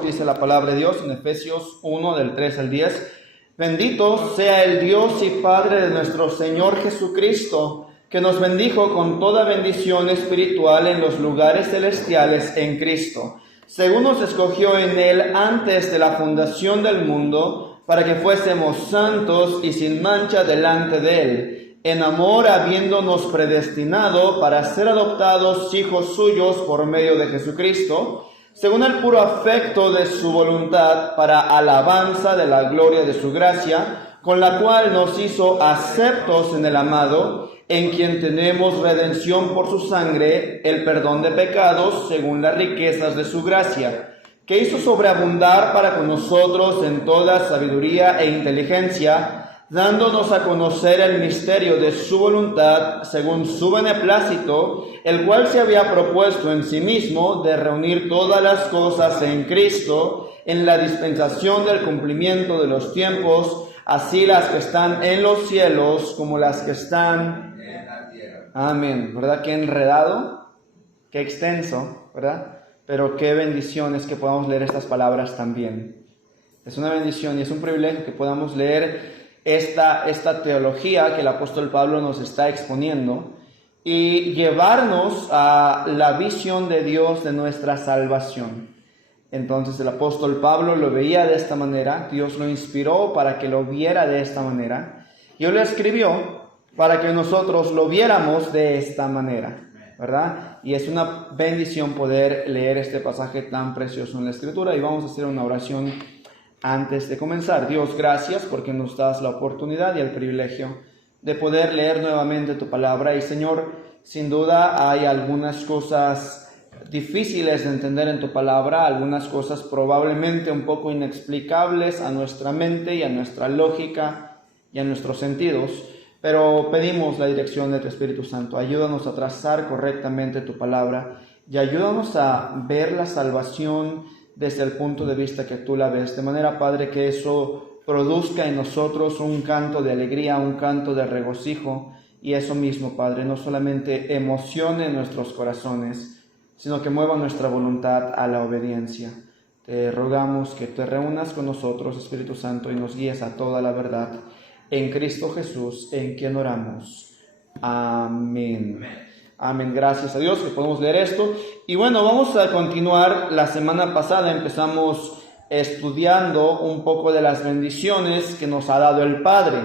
Dice la palabra de Dios en Efesios 1, del 3 al 10. Bendito sea el Dios y Padre de nuestro Señor Jesucristo, que nos bendijo con toda bendición espiritual en los lugares celestiales en Cristo, según nos escogió en Él antes de la fundación del mundo, para que fuésemos santos y sin mancha delante de Él, en amor habiéndonos predestinado para ser adoptados hijos suyos por medio de Jesucristo, según el puro afecto de su voluntad, para alabanza de la gloria de su gracia, con la cual nos hizo aceptos en el amado, en quien tenemos redención por su sangre, el perdón de pecados, según las riquezas de su gracia, que hizo sobreabundar para con nosotros en toda sabiduría e inteligencia, dándonos a conocer el misterio de su voluntad, según su beneplácito, el cual se había propuesto en sí mismo de reunir todas las cosas en Cristo, en la dispensación del cumplimiento de los tiempos, así las que están en los cielos como las que están en la tierra. Amén. ¿Verdad? Qué enredado, qué extenso, ¿verdad? Pero qué bendición es que podamos leer estas palabras también. Es una bendición y es un privilegio que podamos leer esta teología que el apóstol Pablo nos está exponiendo y llevarnos a la visión de Dios de nuestra salvación. Entonces el apóstol Pablo lo veía de esta manera, Dios lo inspiró para que lo viera de esta manera, y Él lo escribió para que nosotros lo viéramos de esta manera, ¿verdad? Y es una bendición poder leer este pasaje tan precioso en la Escritura, y vamos a hacer una oración antes de comenzar. Dios, gracias porque nos das la oportunidad y el privilegio de poder leer nuevamente tu palabra. Y Señor, sin duda hay algunas cosas difíciles de entender en tu palabra, algunas cosas probablemente un poco inexplicables a nuestra mente y a nuestra lógica y a nuestros sentidos, pero pedimos la dirección de tu Espíritu Santo. Ayúdanos a trazar correctamente tu palabra y ayúdanos a ver la salvación desde el punto de vista que tú la ves, de manera, Padre, que eso produzca en nosotros un canto de alegría, un canto de regocijo, y eso mismo, Padre, no solamente emocione nuestros corazones, sino que mueva nuestra voluntad a la obediencia. Te rogamos que te reúnas con nosotros, Espíritu Santo, y nos guíes a toda la verdad, en Cristo Jesús, en quien oramos. Amén. Amén, gracias a Dios que podemos leer esto. Y bueno, vamos a continuar. La semana pasada empezamos estudiando un poco de las bendiciones que nos ha dado el Padre.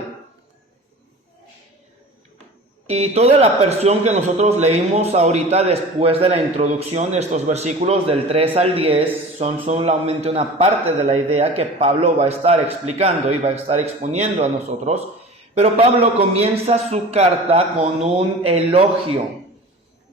Y toda la porción que nosotros leímos ahorita después de la introducción de estos versículos del 3 al 10 son solamente una parte de la idea que Pablo va a estar explicando y va a estar exponiendo a nosotros. Pero Pablo comienza su carta con un elogio.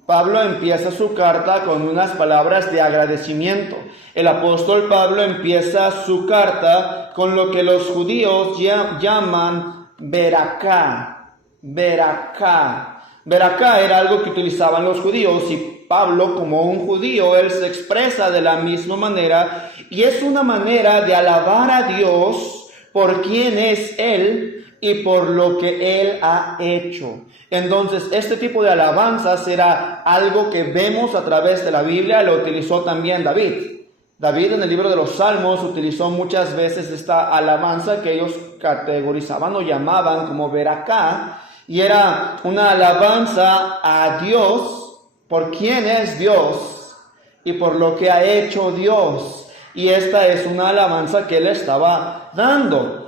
Pablo empieza su carta con unas palabras de agradecimiento. El apóstol Pablo empieza su carta con lo que los judíos llaman beraká. Beraká era algo que utilizaban los judíos, y Pablo, como un judío, él se expresa de la misma manera, y es una manera de alabar a Dios por quién es Él y por lo que Él ha hecho. Entonces, este tipo de alabanza será algo que vemos a través de la Biblia. Lo utilizó también David. David en el libro de los Salmos utilizó muchas veces esta alabanza que ellos categorizaban o llamaban como beraká, y era una alabanza a Dios por quién es Dios y por lo que ha hecho Dios. Y esta es una alabanza que él estaba dando.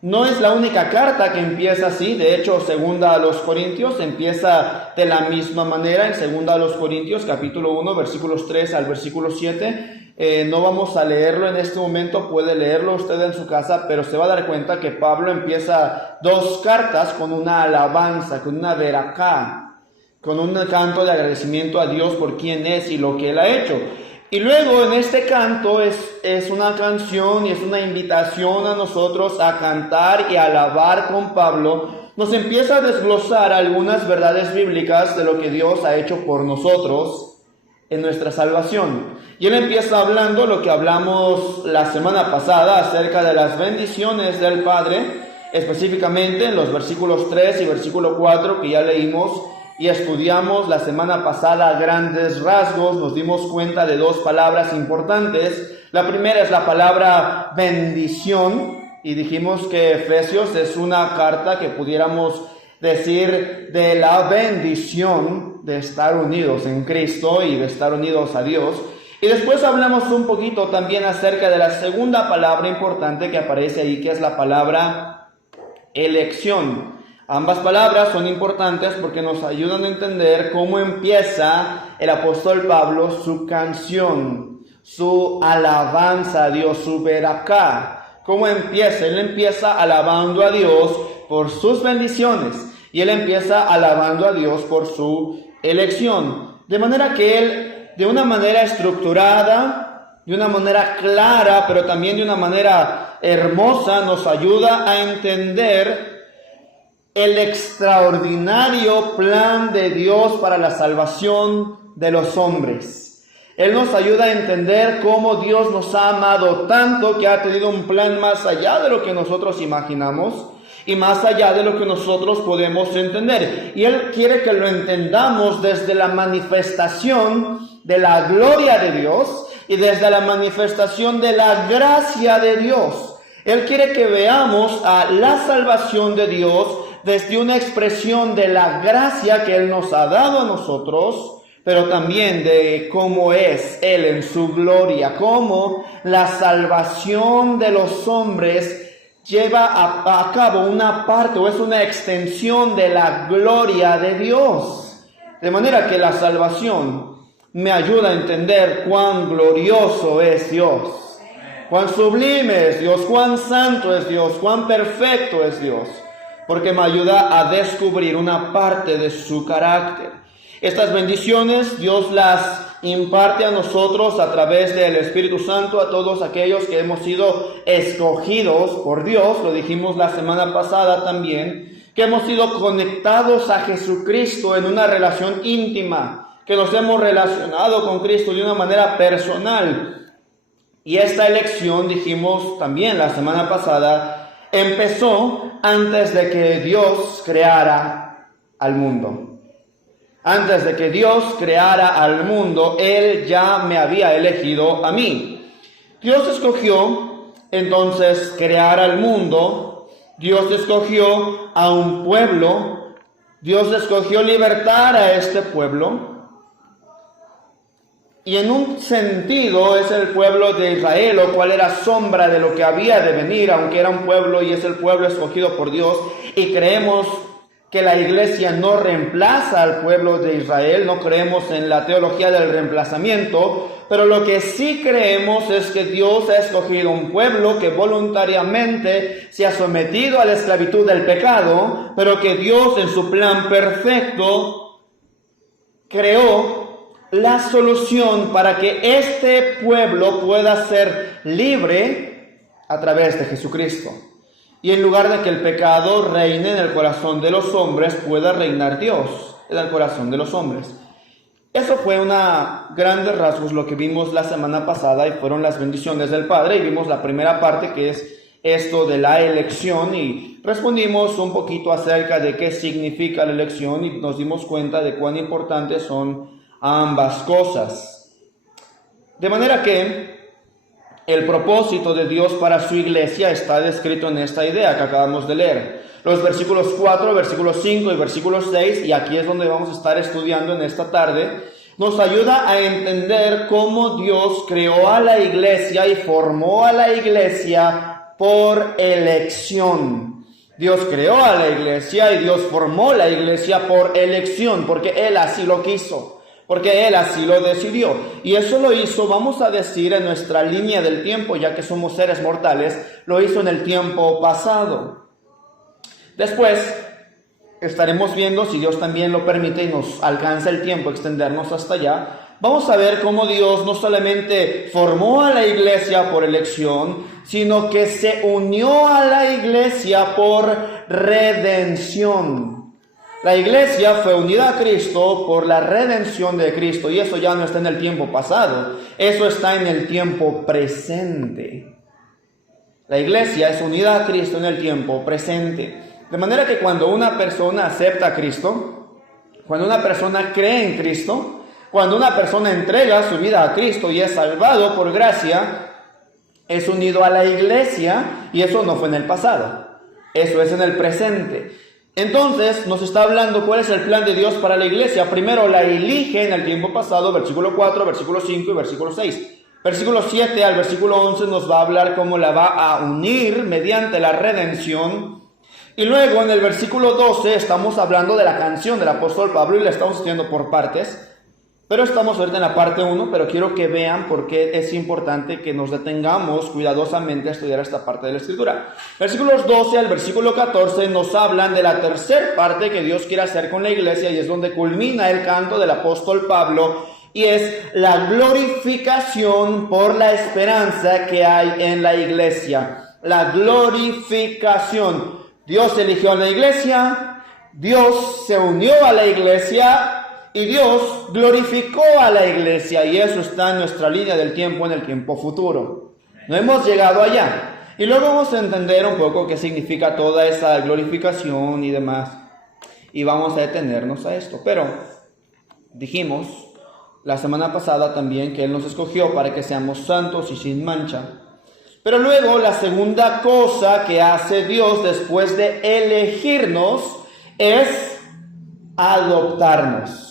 No es la única carta que empieza así. De hecho, segunda a los Corintios empieza de la misma manera. En segunda a los Corintios, capítulo 1, versículos 3 al versículo 7. No vamos a leerlo en este momento, puede leerlo usted en su casa, pero se va a dar cuenta que Pablo empieza dos cartas con una alabanza, con una beraká, con un canto de agradecimiento a Dios por quién es y lo que Él ha hecho. Y luego en este canto es una canción y es una invitación a nosotros a cantar y a alabar con Pablo. Nos empieza a desglosar algunas verdades bíblicas de lo que Dios ha hecho por nosotros en nuestra salvación. Y él empieza hablando lo que hablamos la semana pasada acerca de las bendiciones del Padre, específicamente en los versículos 3 y versículo 4 que ya leímos y estudiamos la semana pasada a grandes rasgos. Nos dimos cuenta de dos palabras importantes. La primera es la palabra bendición, y dijimos que Efesios es una carta que pudiéramos decir de la bendición de estar unidos en Cristo y de estar unidos a Dios. Y después hablamos un poquito también acerca de la segunda palabra importante que aparece ahí, que es la palabra elección. Ambas palabras son importantes porque nos ayudan a entender cómo empieza el apóstol Pablo su canción, su alabanza a Dios, su veracá. ¿Cómo empieza? Él empieza alabando a Dios por sus bendiciones y él empieza alabando a Dios por su elección. De manera que él, de una manera estructurada, de una manera clara, pero también de una manera hermosa, nos ayuda a entender el extraordinario plan de Dios para la salvación de los hombres. Él nos ayuda a entender cómo Dios nos ha amado tanto que ha tenido un plan más allá de lo que nosotros imaginamos y más allá de lo que nosotros podemos entender. Y Él quiere que lo entendamos desde la manifestación de la gloria de Dios y desde la manifestación de la gracia de Dios. Él quiere que veamos a la salvación de Dios desde una expresión de la gracia que Él nos ha dado a nosotros, pero también de cómo es Él en su gloria, cómo la salvación de los hombres lleva a cabo una parte o es una extensión de la gloria de Dios. De manera que la salvación me ayuda a entender cuán glorioso es Dios, cuán sublime es Dios, cuán santo es Dios, cuán perfecto es Dios, porque me ayuda a descubrir una parte de su carácter. Estas bendiciones Dios las imparte a nosotros a través del Espíritu Santo, a todos aquellos que hemos sido escogidos por Dios, lo dijimos la semana pasada también, que hemos sido conectados a Jesucristo en una relación íntima, que nos hemos relacionado con Cristo de una manera personal. Y esta elección, dijimos también la semana pasada, empezó antes de que Dios creara al mundo. Antes de que Dios creara al mundo, Él ya me había elegido a mí. Dios escogió entonces crear al mundo. Dios escogió a un pueblo. Dios escogió libertar a este pueblo. Y en un sentido es el pueblo de Israel, lo cual era sombra de lo que había de venir, aunque era un pueblo y es el pueblo escogido por Dios. Y creemos que la iglesia no reemplaza al pueblo de Israel, no creemos en la teología del reemplazamiento, pero lo que sí creemos es que Dios ha escogido un pueblo que voluntariamente se ha sometido a la esclavitud del pecado, pero que Dios en su plan perfecto creó la solución para que este pueblo pueda ser libre a través de Jesucristo. Y en lugar de que el pecado reine en el corazón de los hombres, pueda reinar Dios en el corazón de los hombres. Eso fue grandes rasgos lo que vimos la semana pasada y fueron las bendiciones del Padre. Y vimos la primera parte que es esto de la elección y respondimos un poquito acerca de qué significa la elección y nos dimos cuenta de cuán importantes son ambas cosas. De manera que el propósito de Dios para su iglesia está descrito en esta idea que acabamos de leer. Los versículos 4, versículos 5 y versículos 6, y aquí es donde vamos a estar estudiando en esta tarde, nos ayuda a entender cómo Dios creó a la iglesia y formó a la iglesia por elección. Dios creó a la iglesia y Dios formó la iglesia por elección, porque Él así lo quiso. Porque Él así lo decidió. Y eso lo hizo, vamos a decir, en nuestra línea del tiempo, ya que somos seres mortales, lo hizo en el tiempo pasado. Después estaremos viendo, si Dios también lo permite y nos alcanza el tiempo, extendernos hasta allá. Vamos a ver cómo Dios no solamente formó a la iglesia por elección, sino que se unió a la iglesia por redención. La iglesia fue unida a Cristo por la redención de Cristo y eso ya no está en el tiempo pasado, eso está en el tiempo presente. La iglesia es unida a Cristo en el tiempo presente. De manera que cuando una persona acepta a Cristo, cuando una persona cree en Cristo, cuando una persona entrega su vida a Cristo y es salvado por gracia, es unido a la iglesia, y eso no fue en el pasado, eso es en el presente. Entonces nos está hablando cuál es el plan de Dios para la iglesia. Primero la elige en el tiempo pasado, versículo 4, versículo 5 y versículo 6. Versículo 7 al versículo 11 nos va a hablar cómo la va a unir mediante la redención. Y luego en el versículo 12 estamos hablando de la canción del apóstol Pablo y la estamos estudiando por partes. Pero estamos ahorita en la parte 1, pero quiero que vean por qué es importante que nos detengamos cuidadosamente a estudiar esta parte de la Escritura. Versículos 12 al versículo 14 nos hablan de la tercera parte que Dios quiere hacer con la iglesia, y es donde culmina el canto del apóstol Pablo, y es la glorificación por la esperanza que hay en la iglesia. La glorificación. Dios eligió a la iglesia, Dios se unió a la iglesia, y Dios glorificó a la iglesia, y eso está en nuestra línea del tiempo, en el tiempo futuro. No hemos llegado allá. Y luego vamos a entender un poco qué significa toda esa glorificación y demás. Y vamos a detenernos a esto. Pero dijimos la semana pasada también que Él nos escogió para que seamos santos y sin mancha. Pero luego la segunda cosa que hace Dios después de elegirnos es adoptarnos.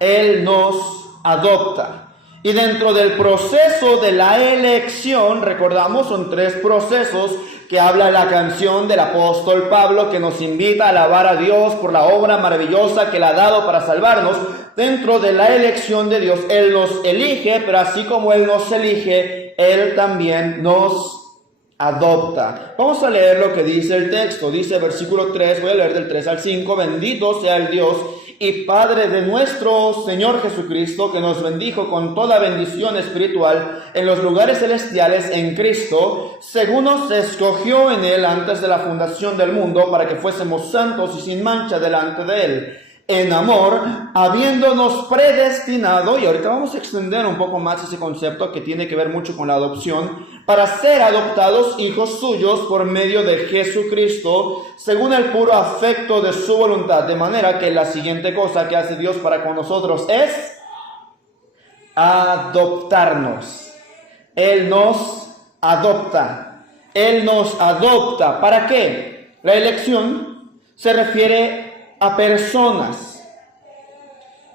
Él nos adopta. Y dentro del proceso de la elección, recordamos, son 3 procesos que habla la canción del apóstol Pablo, que nos invita a alabar a Dios por la obra maravillosa que Él ha dado para salvarnos. Dentro de la elección de Dios, Él nos elige, pero así como Él nos elige, Él también nos adopta. Vamos a leer lo que dice el texto. Dice versículo 3, voy a leer del 3 al 5. Bendito sea el Dios y Padre de nuestro Señor Jesucristo, que nos bendijo con toda bendición espiritual en los lugares celestiales en Cristo, según nos escogió en Él antes de la fundación del mundo, para que fuésemos santos y sin mancha delante de Él, en amor, habiéndonos predestinado, y ahorita vamos a extender un poco más ese concepto que tiene que ver mucho con la adopción, para ser adoptados hijos suyos por medio de Jesucristo, según el puro afecto de su voluntad. De manera que la siguiente cosa que hace Dios para con nosotros es adoptarnos. Él nos adopta. Él nos adopta. ¿Para qué? La elección se refiere a personas.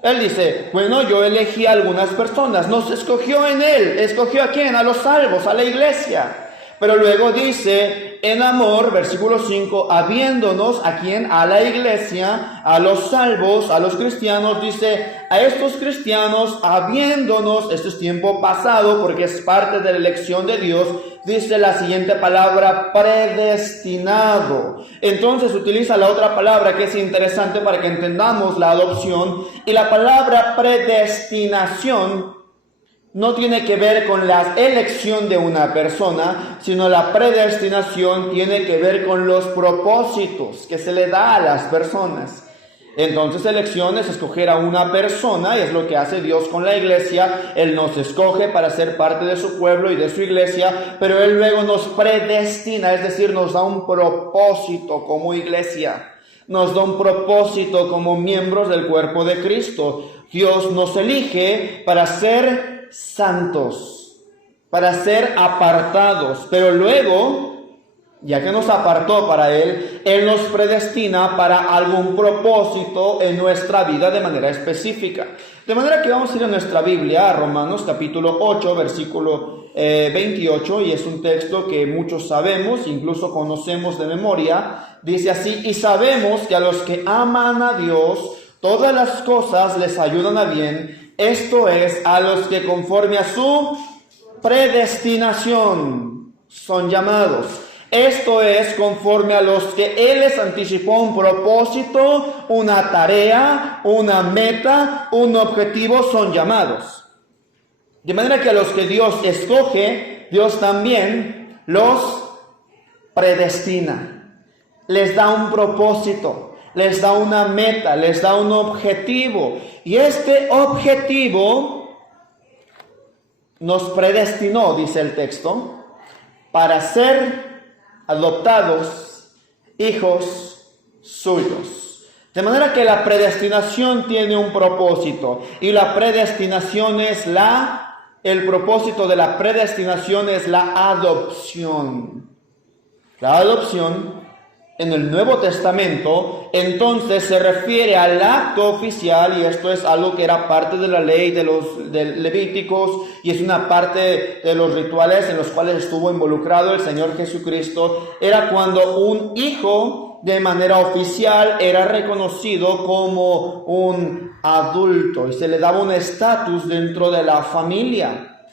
Él dice, bueno, yo elegí a algunas personas, nos escogió en Él. ¿Escogió a quién? A los salvos, a la iglesia. Pero luego dice, en amor, versículo 5, habiéndonos, ¿a quién? A la iglesia, a los salvos, a los cristianos. Dice, a estos cristianos, habiéndonos, esto es tiempo pasado porque es parte de la elección de Dios. Dice la siguiente palabra, predestinado. Entonces utiliza la otra palabra que es interesante para que entendamos la adopción. Y la palabra predestinación no tiene que ver con la elección de una persona, sino la predestinación tiene que ver con los propósitos que se le da a las personas. Entonces elección es escoger a una persona, y es lo que hace Dios con la iglesia. Él nos escoge para ser parte de su pueblo y de su iglesia, pero Él luego nos predestina, es decir, nos da un propósito como iglesia, nos da un propósito como miembros del cuerpo de Cristo. Dios nos elige para ser santos, para ser apartados, pero luego, ya que nos apartó para Él, Él nos predestina para algún propósito en nuestra vida de manera específica. De manera que vamos a ir a nuestra Biblia, a Romanos capítulo 8, versículo 28, y es un texto que muchos sabemos, incluso conocemos de memoria. Dice así, y sabemos que a los que aman a Dios, todas las cosas les ayudan a bien, esto es, a los que conforme a su predestinación son llamados. Esto es, conforme a los que Él les anticipó un propósito, una tarea, una meta, un objetivo, son llamados. De manera que a los que Dios escoge, Dios también los predestina. Les da un propósito. Les da una meta, les da un objetivo. Y este objetivo nos predestinó, dice el texto, para ser adoptados hijos suyos. De manera que la predestinación tiene un propósito. Y la predestinación es la el propósito de la predestinación es la adopción. La adopción en el Nuevo Testamento entonces se refiere al acto oficial, y esto es algo que era parte de la ley de los Levíticos, y es una parte de los rituales en los cuales estuvo involucrado el Señor Jesucristo. Era cuando un hijo de manera oficial era reconocido como un adulto y se le daba un estatus dentro de la familia.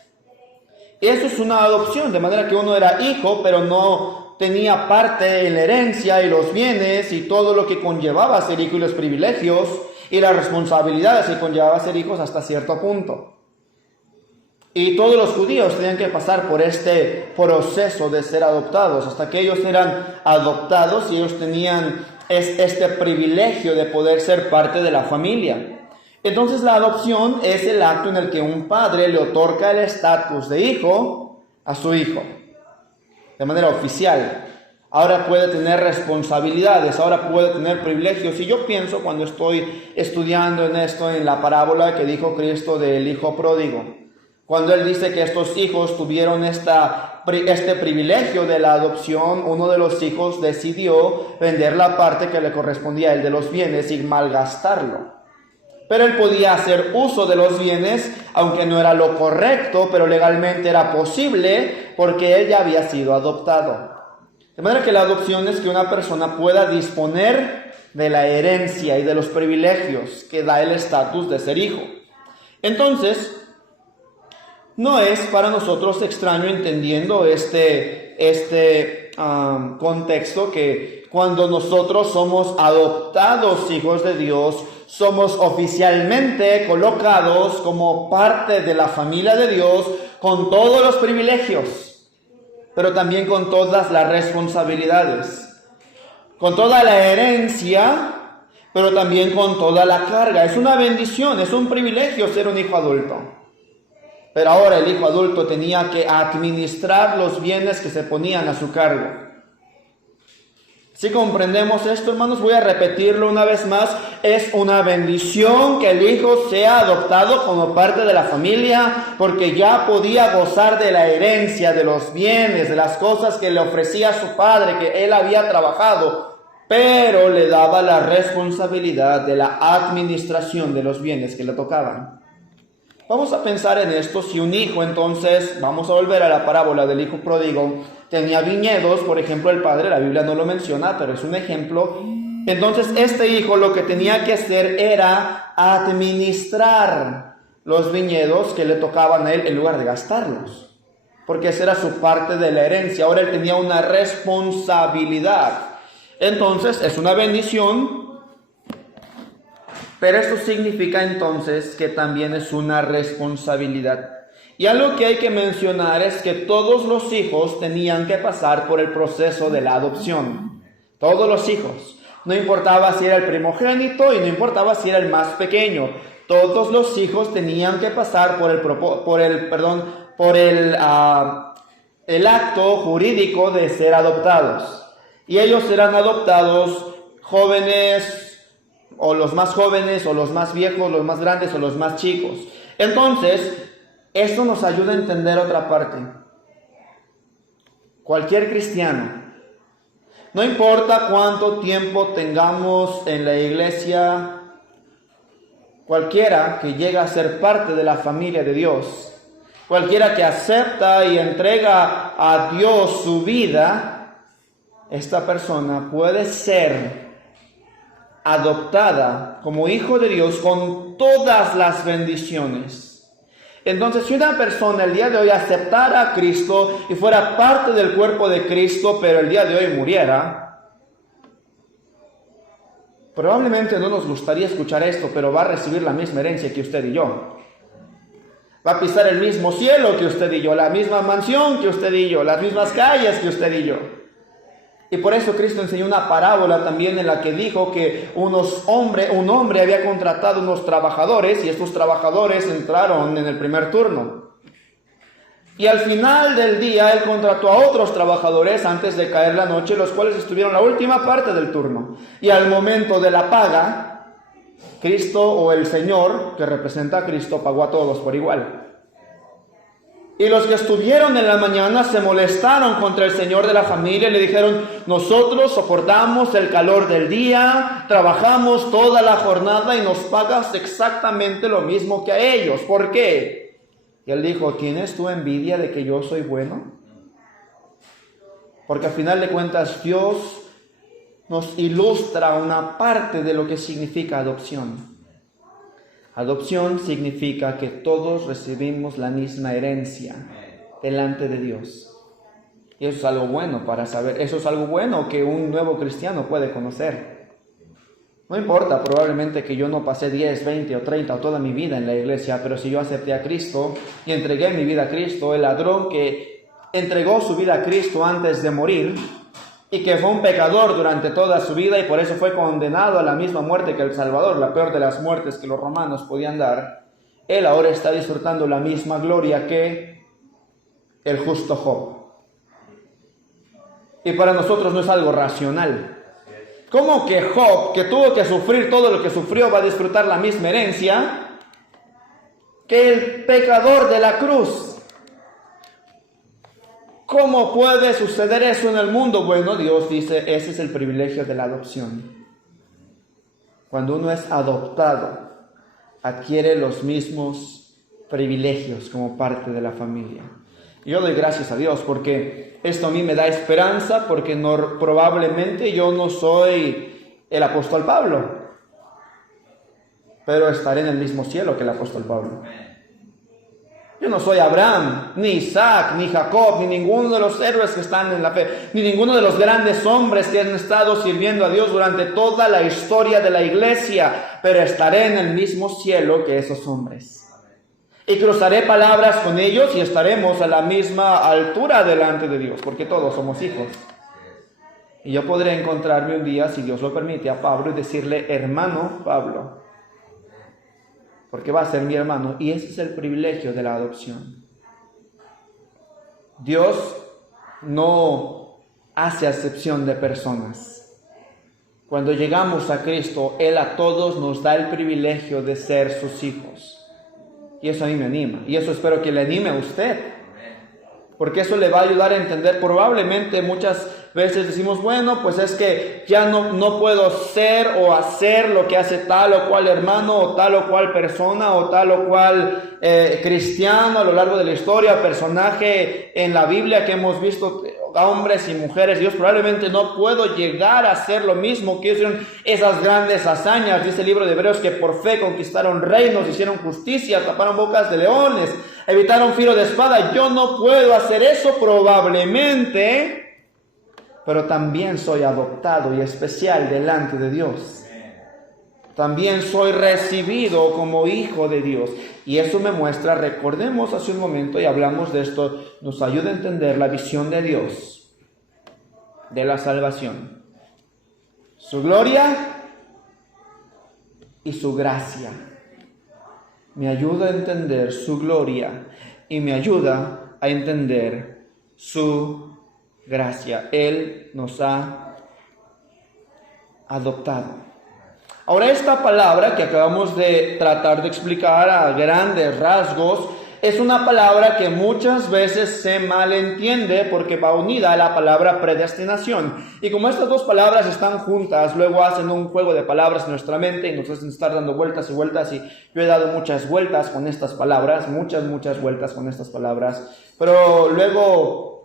Eso es una adopción, de manera que uno era hijo, pero no tenía parte en la herencia y los bienes y todo lo que conllevaba ser hijo, y los privilegios y las responsabilidades que conllevaba ser hijos hasta cierto punto. Y todos los judíos tenían que pasar por este proceso de ser adoptados, hasta que ellos eran adoptados y ellos tenían este privilegio de poder ser parte de la familia. Entonces la adopción es el acto en el que un padre le otorga el estatus de hijo a su hijo, de manera oficial. Ahora puede tener responsabilidades, ahora puede tener privilegios. Y yo pienso, cuando estoy estudiando en esto, en la parábola que dijo Cristo del hijo pródigo, cuando él dice que estos hijos tuvieron este privilegio de la adopción, uno de los hijos decidió vender la parte que le correspondía a él de los bienes y malgastarlo. Pero él podía hacer uso de los bienes, aunque no era lo correcto, pero legalmente era posible porque él ya había sido adoptado. De manera que la adopción es que una persona pueda disponer de la herencia y de los privilegios que da el estatus de ser hijo. Entonces, no es para nosotros extraño, entendiendo este contexto, que cuando nosotros somos adoptados hijos de Dios, somos oficialmente colocados como parte de la familia de Dios, con todos los privilegios, pero también con todas las responsabilidades, con toda la herencia, pero también con toda la carga. Es una bendición, es un privilegio ser un hijo adulto. Pero ahora el hijo adulto tenía que administrar los bienes que se ponían a su cargo. Si comprendemos esto, hermanos, voy a repetirlo una vez más. Es una bendición que el hijo sea adoptado como parte de la familia, porque ya podía gozar de la herencia, de los bienes, de las cosas que le ofrecía su padre, que él había trabajado, pero le daba la responsabilidad de la administración de los bienes que le tocaban. Vamos a pensar en esto. Si un hijo, entonces, vamos a volver a la parábola del hijo pródigo, tenía viñedos, por ejemplo, el padre, la Biblia no lo menciona, pero es un ejemplo. Entonces, este hijo lo que tenía que hacer era administrar los viñedos que le tocaban a él en lugar de gastarlos, porque esa era su parte de la herencia. Ahora él tenía una responsabilidad. Entonces, es una bendición. Pero esto significa entonces que también es una responsabilidad. Y algo que hay que mencionar es que todos los hijos tenían que pasar por el proceso de la adopción. Todos los hijos. No importaba si era el primogénito y no importaba si era el más pequeño. Todos los hijos tenían que pasar por el acto jurídico de ser adoptados. Y ellos serán adoptados jóvenes, o los más jóvenes, o los más viejos, los más grandes, o los más chicos. Entonces, esto nos ayuda a entender otra parte. Cualquier cristiano, no importa cuánto tiempo tengamos en la iglesia, cualquiera que llega a ser parte de la familia de Dios, cualquiera que acepta y entrega a Dios su vida, esta persona puede ser adoptada como hijo de Dios con todas las bendiciones. Entonces, si una persona el día de hoy aceptara a Cristo y fuera parte del cuerpo de Cristo, pero el día de hoy muriera, probablemente no nos gustaría escuchar esto, pero va a recibir la misma herencia que usted y yo. Va a pisar el mismo cielo que usted y yo, la misma mansión que usted y yo, las mismas calles que usted y yo. Y por eso Cristo enseñó una parábola también en la que dijo que un hombre había contratado unos trabajadores, y estos trabajadores entraron en el primer turno. Y al final del día él contrató a otros trabajadores antes de caer la noche, los cuales estuvieron la última parte del turno. Y al momento de la paga, Cristo, o el Señor, que representa a Cristo, pagó a todos por igual. Y los que estuvieron en la mañana se molestaron contra el señor de la familia y le dijeron: nosotros soportamos el calor del día, trabajamos toda la jornada y nos pagas exactamente lo mismo que a ellos. ¿Por qué? Y él dijo: ¿tienes tú envidia de que yo soy bueno? Porque al final de cuentas Dios nos ilustra una parte de lo que significa adopción. Adopción significa que todos recibimos la misma herencia delante de Dios. Y eso es algo bueno para saber, eso es algo bueno que un nuevo cristiano puede conocer. No importa probablemente que yo no pasé 10, 20 o 30 o toda mi vida en la iglesia, pero si yo acepté a Cristo y entregué mi vida a Cristo, el ladrón que entregó su vida a Cristo antes de morir, y que fue un pecador durante toda su vida y por eso fue condenado a la misma muerte que el Salvador, la peor de las muertes que los romanos podían dar, él ahora está disfrutando la misma gloria que el justo Job. Y para nosotros no es algo racional. ¿Cómo que Job, que tuvo que sufrir todo lo que sufrió, va a disfrutar la misma herencia que el pecador de la cruz? ¿Cómo puede suceder eso en el mundo? Bueno, Dios dice, ese es el privilegio de la adopción. Cuando uno es adoptado, adquiere los mismos privilegios como parte de la familia. Y yo doy gracias a Dios porque esto a mí me da esperanza, porque probablemente yo no soy el apóstol Pablo, pero estaré en el mismo cielo que el apóstol Pablo. Yo no soy Abraham, ni Isaac, ni Jacob, ni ninguno de los héroes que están en la fe, ni ninguno de los grandes hombres que han estado sirviendo a Dios durante toda la historia de la iglesia, pero estaré en el mismo cielo que esos hombres. Y cruzaré palabras con ellos y estaremos a la misma altura delante de Dios, porque todos somos hijos. Y yo podré encontrarme un día, si Dios lo permite, a Pablo y decirle: hermano Pablo, porque va a ser mi hermano. Y ese es el privilegio de la adopción. Dios no hace acepción de personas. Cuando llegamos a Cristo, Él a todos nos da el privilegio de ser sus hijos. Y eso a mí me anima. Y eso espero que le anime a usted. Porque eso le va a ayudar a entender. Probablemente muchas veces decimos: bueno, pues es que ya no puedo ser o hacer lo que hace tal o cual hermano o tal o cual persona o tal o cual cristiano a lo largo de la historia, personaje en la Biblia que hemos visto, hombres y mujeres. Dios, probablemente no puedo llegar a hacer lo mismo que hicieron esas grandes hazañas. Dice el libro de Hebreos que por fe conquistaron reinos, hicieron justicia, taparon bocas de leones, evitaron filo de espada. Yo no puedo hacer eso probablemente, pero también soy adoptado y especial delante de Dios. También soy recibido como hijo de Dios. Y eso me muestra, recordemos hace un momento y hablamos de esto, nos ayuda a entender la visión de Dios de la salvación. Su gloria y su gracia. Me ayuda a entender su gloria y me ayuda a entender su gracia. Él nos ha adoptado. Ahora, esta palabra que acabamos de tratar de explicar a grandes rasgos es una palabra que muchas veces se malentiende porque va unida a la palabra predestinación. Y como estas dos palabras están juntas, luego hacen un juego de palabras en nuestra mente y nos hacen estar dando vueltas y vueltas. Y yo he dado muchas vueltas con estas palabras, muchas vueltas con estas palabras. Pero luego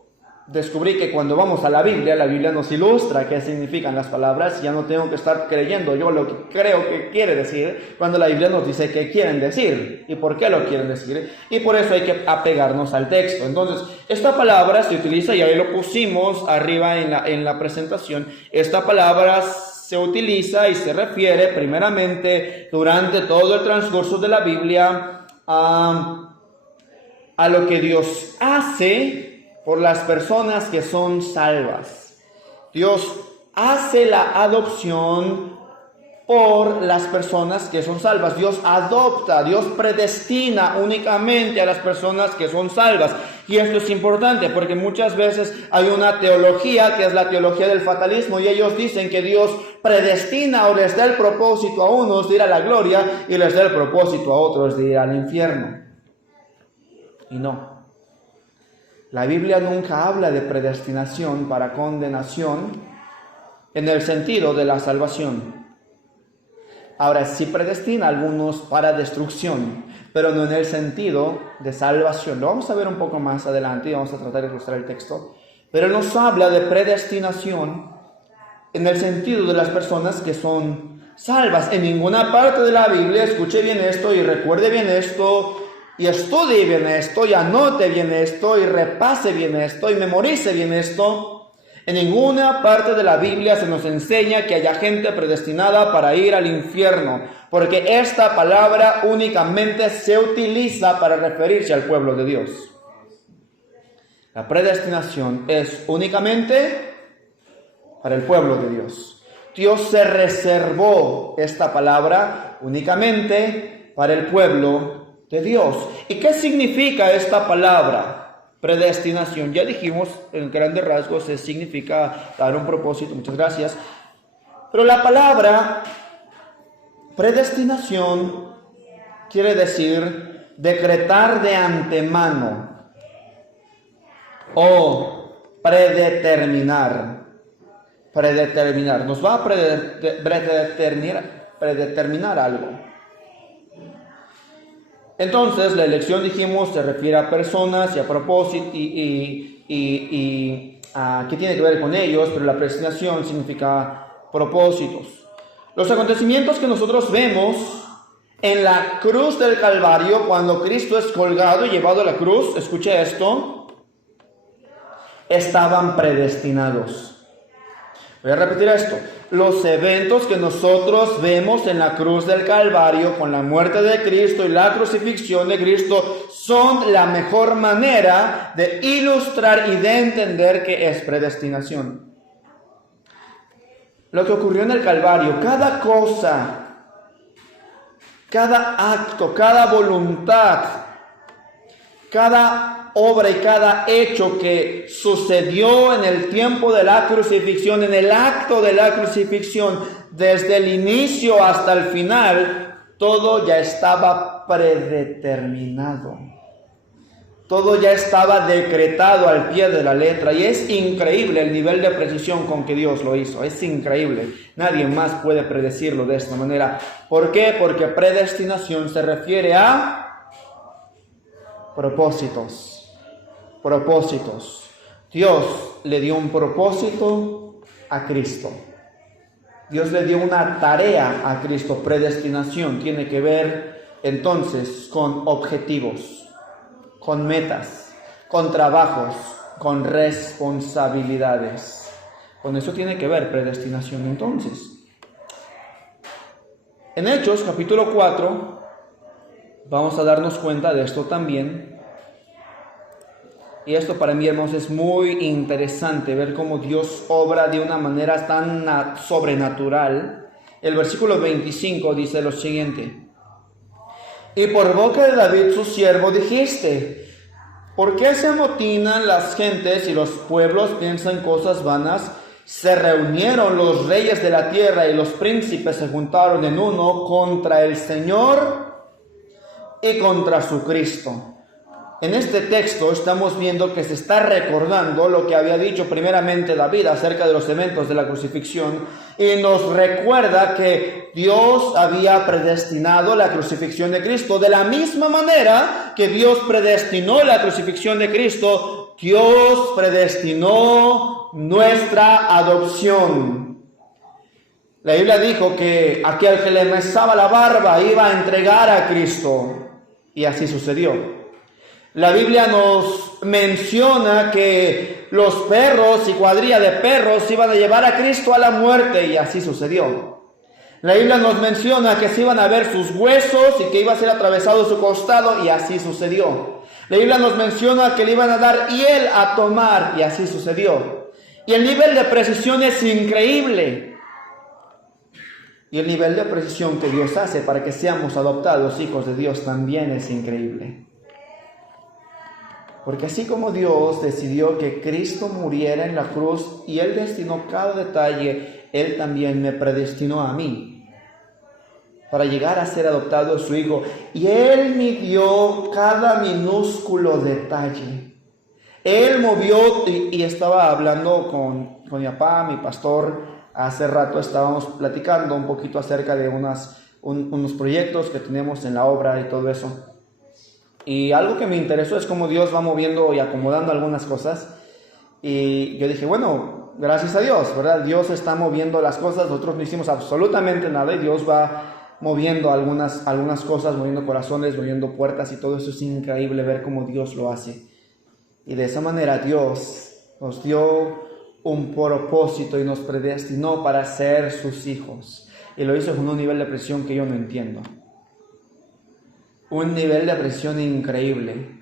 descubrí que cuando vamos a la Biblia nos ilustra qué significan las palabras. Ya no tengo que estar creyendo yo lo que creo que quiere decir, cuando la Biblia nos dice qué quieren decir y por qué lo quieren decir. Y por eso hay que apegarnos al texto. Entonces, esta palabra se utiliza, y ahí lo pusimos arriba en la presentación. Esta palabra se utiliza y se refiere primeramente durante todo el transcurso de la Biblia a lo que Dios hace por las personas que son salvas. Dios hace la adopción por las personas que son salvas. Dios adopta, Dios predestina únicamente a las personas que son salvas. Y esto es importante porque muchas veces hay una teología que es la teología del fatalismo, y ellos dicen que Dios predestina o les da el propósito a unos de ir a la gloria y les da el propósito a otros de ir al infierno. Y no. La Biblia nunca habla de predestinación para condenación en el sentido de la salvación. Ahora, sí predestina a algunos para destrucción, pero no en el sentido de salvación. Lo vamos a ver un poco más adelante y vamos a tratar de ilustrar el texto. Pero nos habla de predestinación en el sentido de las personas que son salvas. En ninguna parte de la Biblia, escuche bien esto y recuerde bien esto, y estudie bien esto, y anote bien esto, y repase bien esto, y memorice bien esto. En ninguna parte de la Biblia se nos enseña que haya gente predestinada para ir al infierno, porque esta palabra únicamente se utiliza para referirse al pueblo de Dios. La predestinación es únicamente para el pueblo de Dios. Dios se reservó esta palabra únicamente para el pueblo de Dios. ¿Y qué significa esta palabra? Predestinación, ya dijimos en grandes rasgos, significa dar un propósito, muchas gracias. Pero la palabra predestinación quiere decir decretar de antemano o predeterminar. Predeterminar, nos va a predeterminar algo. Entonces, la elección, dijimos, se refiere a personas y a propósito y a qué tiene que ver con ellos, pero la predestinación significa propósitos. Los acontecimientos que nosotros vemos en la cruz del Calvario, cuando Cristo es colgado y llevado a la cruz, escuche esto, estaban predestinados. Voy a repetir esto. Los eventos que nosotros vemos en la cruz del Calvario con la muerte de Cristo y la crucifixión de Cristo son la mejor manera de ilustrar y de entender que es predestinación. Lo que ocurrió en el Calvario, cada cosa, cada acto, cada voluntad, cada obra y cada hecho que sucedió en el tiempo de la crucifixión, en el acto de la crucifixión, desde el inicio hasta el final, todo ya estaba predeterminado. Todo ya estaba decretado al pie de la letra. Y es increíble el nivel de precisión con que Dios lo hizo. Es increíble. Nadie más puede predecirlo de esta manera. ¿Por qué? Porque predestinación se refiere a propósitos. Propósitos. Dios le dio un propósito a Cristo. Dios le dio una tarea a Cristo. Predestinación tiene que ver entonces con objetivos, con metas, con trabajos, con responsabilidades. Con eso tiene que ver predestinación entonces. En Hechos capítulo 4 vamos a darnos cuenta de esto también. Y esto para mí, hermanos, es muy interesante ver cómo Dios obra de una manera tan sobrenatural. El versículo 25 dice lo siguiente: y por boca de David su siervo dijiste, ¿por qué se amotinan las gentes y los pueblos piensan cosas vanas? Se reunieron los reyes de la tierra y los príncipes se juntaron en uno contra el Señor y contra su Cristo. En este texto estamos viendo que se está recordando lo que había dicho primeramente David acerca de los eventos de la crucifixión, y nos recuerda que Dios había predestinado la crucifixión de Cristo. De la misma manera que Dios predestinó la crucifixión de Cristo, Dios predestinó nuestra adopción. La Biblia dijo que aquel que le mesaba la barba iba a entregar a Cristo, y así sucedió. La Biblia nos menciona que los perros y cuadrilla de perros iban a llevar a Cristo a la muerte, y así sucedió. La Biblia nos menciona que se iban a ver sus huesos y que iba a ser atravesado su costado, y así sucedió. La Biblia nos menciona que le iban a dar hiel a tomar, y así sucedió. Y el nivel de precisión es increíble. Y el nivel de precisión que Dios hace para que seamos adoptados hijos de Dios también es increíble. Porque así como Dios decidió que Cristo muriera en la cruz y Él destinó cada detalle, Él también me predestinó a mí para llegar a ser adoptado su hijo. Y Él midió cada minúsculo detalle. Él movió, y estaba hablando con mi papá, mi pastor, hace rato estábamos platicando un poquito acerca de unos proyectos que tenemos en la obra y todo eso. Y algo que me interesó es cómo Dios va moviendo y acomodando algunas cosas. Y yo dije, bueno, gracias a Dios, ¿verdad? Dios está moviendo las cosas, nosotros no hicimos absolutamente nada y Dios va moviendo algunas cosas, moviendo corazones, moviendo puertas y todo eso. Es increíble ver cómo Dios lo hace. Y de esa manera Dios nos dio un propósito y nos predestinó para ser sus hijos. Y lo hizo con un nivel de presión que yo no entiendo. Un nivel de presión increíble.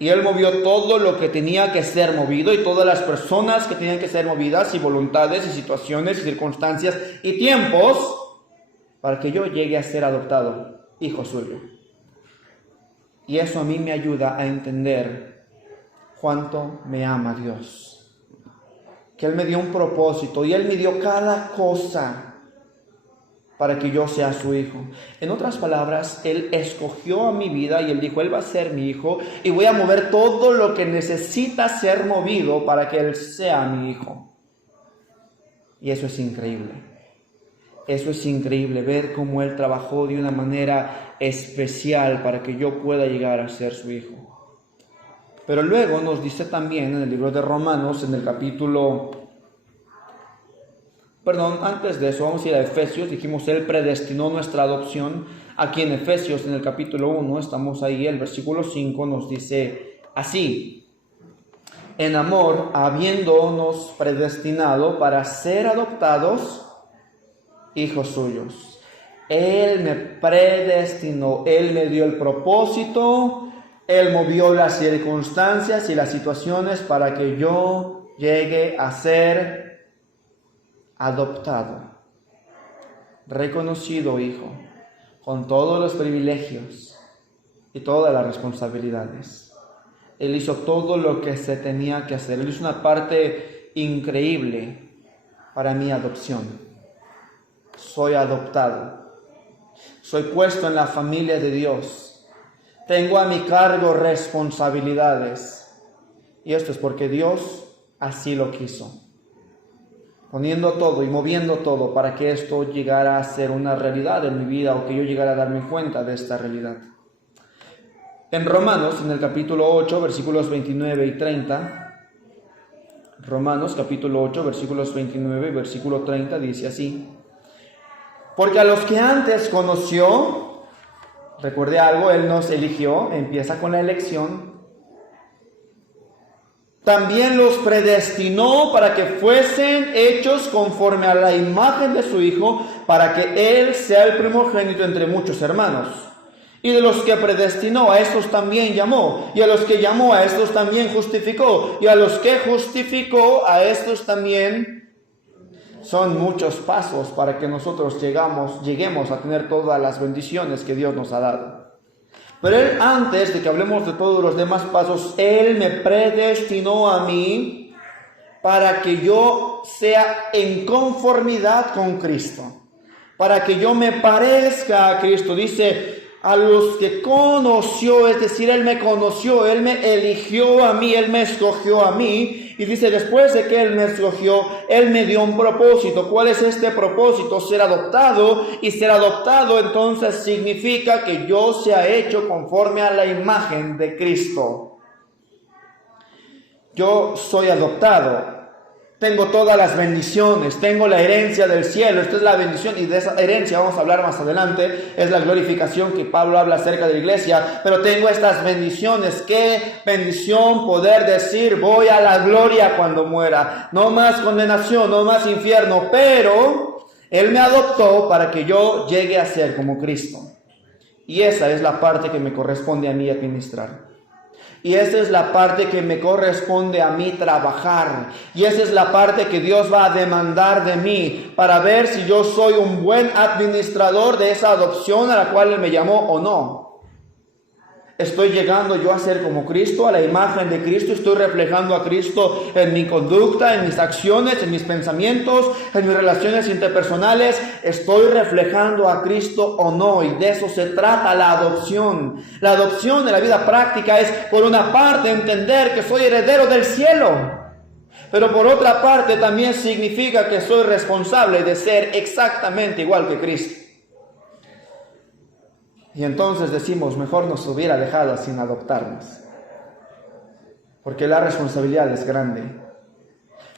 Y Él movió todo lo que tenía que ser movido y todas las personas que tenían que ser movidas y voluntades y situaciones y circunstancias y tiempos para que yo llegue a ser adoptado, hijo suyo. Y eso a mí me ayuda a entender cuánto me ama Dios. Que Él me dio un propósito y Él me dio cada cosa para que yo sea su hijo. En otras palabras, Él escogió a mi vida y Él dijo, Él va a ser mi hijo y voy a mover todo lo que necesita ser movido para que Él sea mi hijo. Y eso es increíble. Eso es increíble, ver cómo Él trabajó de una manera especial para que yo pueda llegar a ser su hijo. Pero luego nos dice también en el libro de Romanos, en el antes de eso, vamos a ir a Efesios. Dijimos, Él predestinó nuestra adopción. Aquí en Efesios, en el capítulo 1, estamos ahí, el versículo 5 nos dice así: en amor, habiéndonos predestinado para ser adoptados hijos suyos. Él me predestinó, Él me dio el propósito, Él movió las circunstancias y las situaciones para que yo llegue a ser adoptado, reconocido hijo, con todos los privilegios y todas las responsabilidades. Él hizo todo lo que se tenía que hacer. Él hizo una parte increíble para mi adopción. Soy adoptado. Soy puesto en la familia de Dios. Tengo a mi cargo responsabilidades. Y esto es porque Dios así lo quiso. Poniendo todo y moviendo todo para que esto llegara a ser una realidad en mi vida o que yo llegara a darme cuenta de esta realidad. En Romanos, en el capítulo 8, versículos 29 y 30, Romanos capítulo 8, versículos 29 y versículo 30 dice así: porque a los que antes conoció, recuerde algo, Él nos eligió, empieza con la elección, también los predestinó para que fuesen hechos conforme a la imagen de su Hijo, para que Él sea el primogénito entre muchos hermanos. Y de los que predestinó, a estos también llamó. Y a los que llamó, a estos también justificó. Y a los que justificó, a estos también. Son muchos pasos para que nosotros lleguemos a tener todas las bendiciones que Dios nos ha dado. Pero Él, antes de que hablemos de todos los demás pasos, Él me predestinó a mí para que yo sea en conformidad con Cristo, para que yo me parezca a Cristo. Dice, a los que conoció, es decir, Él me conoció, Él me eligió a mí, Él me escogió a mí. Y dice, después de que Él me escogió, Él me dio un propósito. ¿Cuál es este propósito? Ser adoptado. Y ser adoptado entonces significa que yo sea hecho conforme a la imagen de Cristo. Yo soy adoptado. Tengo todas las bendiciones, tengo la herencia del cielo. Esta es la bendición y de esa herencia vamos a hablar más adelante. Es la glorificación que Pablo habla acerca de la iglesia. Pero tengo estas bendiciones. Qué bendición poder decir, voy a la gloria cuando muera. No más condenación, no más infierno. Pero Él me adoptó para que yo llegue a ser como Cristo. Y esa es la parte que me corresponde a mí administrar. Y esa es la parte que me corresponde a mí trabajar. Y esa es la parte que Dios va a demandar de mí para ver si yo soy un buen administrador de esa adopción a la cual Él me llamó o no. ¿Estoy llegando yo a ser como Cristo, a la imagen de Cristo? ¿Estoy reflejando a Cristo en mi conducta, en mis acciones, en mis pensamientos, en mis relaciones interpersonales? ¿Estoy reflejando a Cristo o no? Y de eso se trata la adopción. La adopción en la vida práctica es, por una parte, entender que soy heredero del cielo. Pero por otra parte también significa que soy responsable de ser exactamente igual que Cristo. Y entonces decimos, mejor nos hubiera dejado sin adoptarnos. Porque la responsabilidad es grande.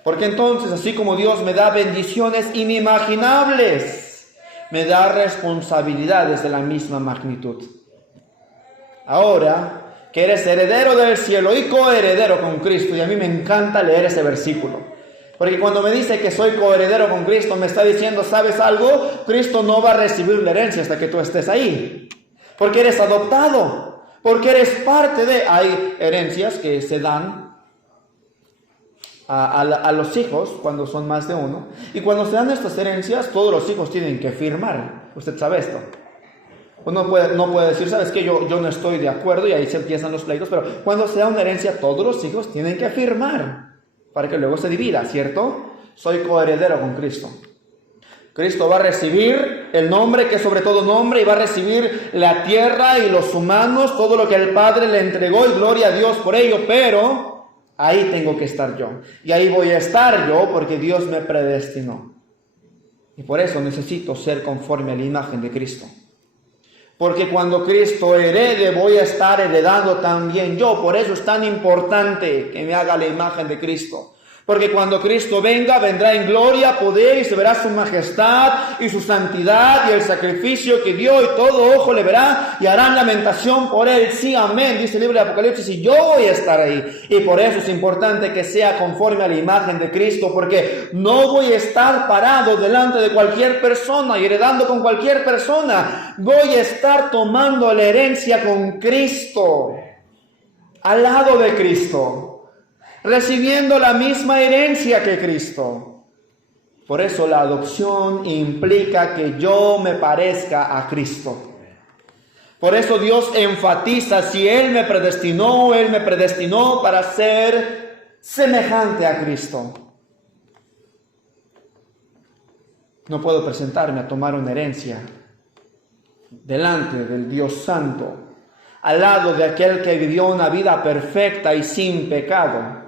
Porque entonces, así como Dios me da bendiciones inimaginables, me da responsabilidades de la misma magnitud. Ahora, que eres heredero del cielo y coheredero con Cristo, y a mí me encanta leer ese versículo. Porque cuando me dice que soy coheredero con Cristo, me está diciendo, ¿sabes algo? Cristo no va a recibir la herencia hasta que tú estés ahí. Porque eres adoptado, porque eres parte de... Hay herencias que se dan a los hijos cuando son más de uno. Y cuando se dan estas herencias, todos los hijos tienen que firmar. Usted sabe esto. Uno no puede decir, ¿sabes qué? Yo no estoy de acuerdo, y ahí se empiezan los pleitos. Pero cuando se da una herencia, todos los hijos tienen que firmar para que luego se divida, ¿cierto? Soy coheredero con Cristo. Cristo va a recibir el nombre que es sobre todo nombre, y va a recibir la tierra y los humanos, todo lo que el Padre le entregó, y gloria a Dios por ello, pero ahí tengo que estar yo. Y ahí voy a estar yo porque Dios me predestinó. Y por eso necesito ser conforme a la imagen de Cristo. Porque cuando Cristo herede, voy a estar heredando también yo. Por eso es tan importante que me haga la imagen de Cristo. Porque cuando Cristo venga, vendrá en gloria, poder, y se verá su majestad y su santidad y el sacrificio que dio, y todo ojo le verá y harán lamentación por él. Sí, amén, dice el libro de Apocalipsis, y yo voy a estar ahí. Y por eso es importante que sea conforme a la imagen de Cristo, porque no voy a estar parado delante de cualquier persona y heredando con cualquier persona. Voy a estar tomando la herencia con Cristo, al lado de Cristo, recibiendo la misma herencia que Cristo. Por eso la adopción implica que yo me parezca a Cristo. Por eso Dios enfatiza, si Él me predestinó para ser semejante a Cristo. No puedo presentarme a tomar una herencia delante del Dios Santo, al lado de aquel que vivió una vida perfecta y sin pecado,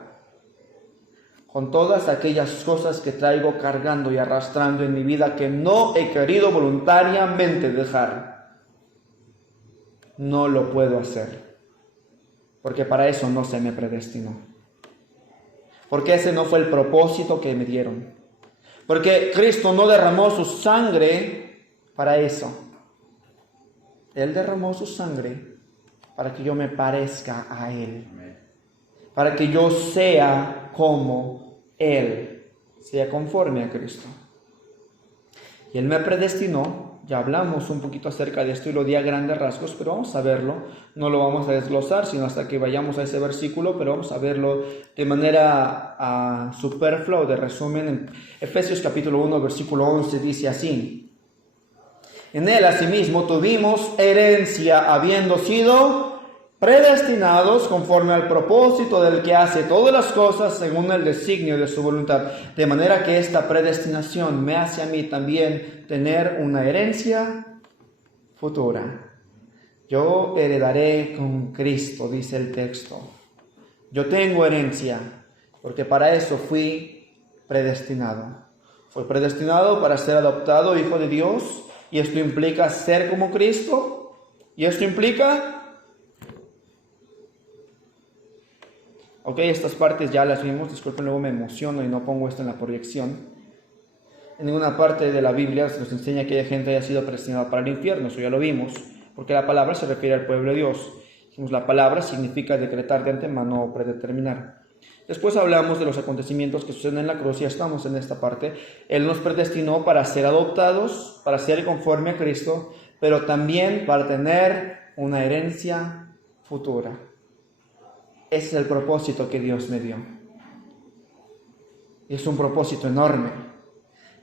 con todas aquellas cosas que traigo cargando y arrastrando en mi vida que no he querido voluntariamente dejar. No lo puedo hacer, porque para eso no se me predestinó. Porque ese no fue el propósito que me dieron. Porque Cristo no derramó su sangre para eso. Él derramó su sangre para que yo me parezca a Él. Para que yo sea como Él, sea conforme a Cristo. Y Él me predestinó. Ya hablamos un poquito acerca de esto y lo di a grandes rasgos, pero vamos a verlo. No lo vamos a desglosar, sino hasta que vayamos a ese versículo, pero vamos a verlo de manera superflua o de resumen. En Efesios capítulo 1, versículo 11 dice así: en Él asimismo tuvimos herencia, habiendo sido predestinados conforme al propósito del que hace todas las cosas según el designio de su voluntad. De manera que esta predestinación me hace a mí también tener una herencia futura. Yo heredaré con Cristo, dice el texto. Yo tengo herencia, porque para eso fui predestinado. Fui predestinado para ser adoptado hijo de Dios, y esto implica ser como Cristo, y esto implica... Ok, estas partes ya las vimos, disculpen, luego me emociono y no pongo esto en la proyección. En ninguna parte de la Biblia se nos enseña que haya gente que haya sido predestinada para el infierno, eso ya lo vimos, porque la palabra se refiere al pueblo de Dios. Dijimos, la palabra significa decretar de antemano o predeterminar. Después hablamos de los acontecimientos que suceden en la cruz, ya estamos en esta parte. Él nos predestinó para ser adoptados, para ser conforme a Cristo, pero también para tener una herencia futura. Ese es el propósito que Dios me dio. Y es un propósito enorme.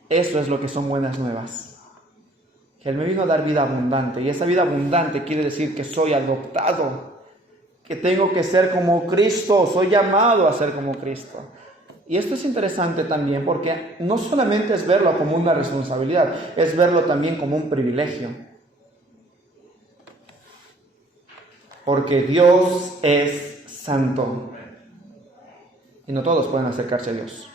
Eso es lo que son buenas nuevas. Que Él me vino a dar vida abundante. Y esa vida abundante quiere decir que soy adoptado. que tengo que ser como Cristo, soy llamado a ser como Cristo. Y esto es interesante también porque no solamente es verlo como una responsabilidad, es verlo también como un privilegio. Porque Dios es santo y no todos pueden acercarse a Dios.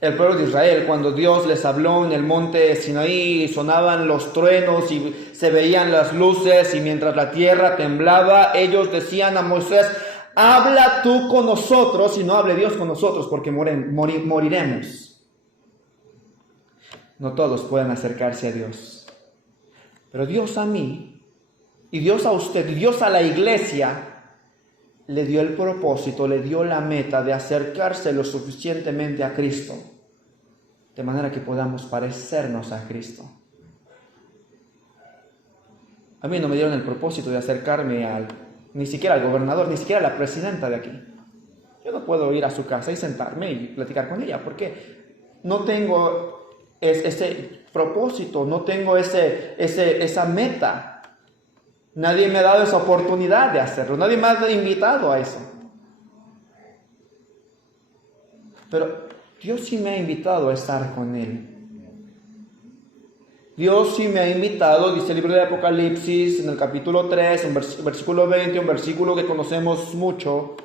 El pueblo de Israel, cuando Dios les habló en el monte Sinaí, sonaban los truenos y se veían las luces, y mientras la tierra temblaba, ellos decían a Moisés: habla tú con nosotros y no hable Dios con nosotros, porque moriremos. No todos pueden acercarse a Dios, pero Dios a mí, y Dios a usted, y Dios a la iglesia, le dio el propósito, le dio la meta de acercarse lo suficientemente a Cristo, de manera que podamos parecernos a Cristo. A mí no me dieron el propósito de acercarme ni siquiera al gobernador, ni siquiera a la presidenta de aquí. Yo no puedo ir a su casa y sentarme y platicar con ella, porque no tengo ese propósito, no tengo esa meta. Nadie me ha dado esa oportunidad de hacerlo, nadie me ha invitado a eso. Pero Dios sí me ha invitado a estar con Él. Dios sí me ha invitado, dice el libro de Apocalipsis, en el capítulo 3, en versículo 20, un versículo que conocemos mucho.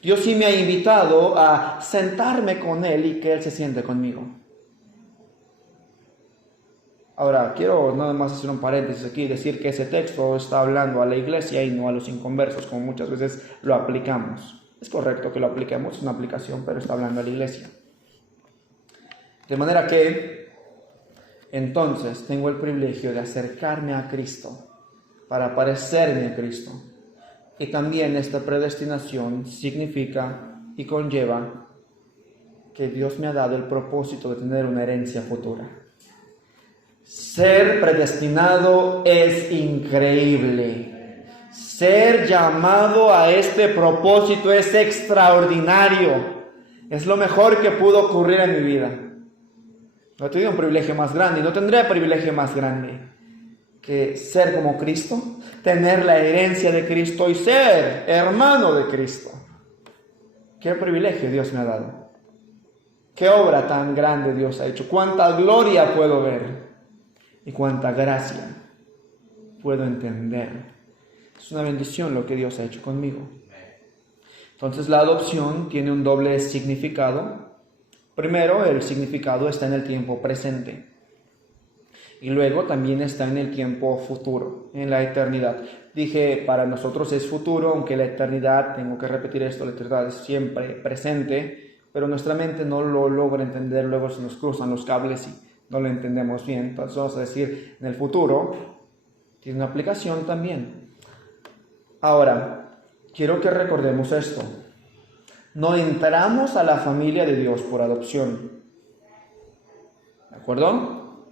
Dios sí me ha invitado a sentarme con Él y que Él se siente conmigo. Ahora, quiero nada más hacer un paréntesis aquí y decir que ese texto está hablando a la iglesia y no a los inconversos, como muchas veces lo aplicamos. Es correcto que lo apliquemos, es una aplicación, pero está hablando a la iglesia. De manera que, entonces, tengo el privilegio de acercarme a Cristo para parecerme a Cristo. Y también esta predestinación significa y conlleva que Dios me ha dado el propósito de tener una herencia futura. Ser predestinado es increíble. Ser llamado a este propósito es extraordinario. Es lo mejor que pudo ocurrir en mi vida. No he tenido un privilegio más grande y no tendré privilegio más grande que ser como Cristo, tener la herencia de Cristo y ser hermano de Cristo. Qué privilegio Dios me ha dado. Qué obra tan grande Dios ha hecho. Cuánta gloria puedo ver. Y cuánta gracia puedo entender. Es una bendición lo que Dios ha hecho conmigo. Entonces la adopción tiene un doble significado. Primero, el significado está en el tiempo presente. Y luego también está en el tiempo futuro, en la eternidad. Dije, para nosotros es futuro, aunque la eternidad, tengo que repetir esto, la eternidad es siempre presente, pero nuestra mente no lo logra entender, luego se nos cruzan los cables y no lo entendemos bien. Entonces vamos a decir, en el futuro tiene una aplicación también. Ahora, quiero que recordemos esto. No entramos a la familia de Dios por adopción. ¿De acuerdo?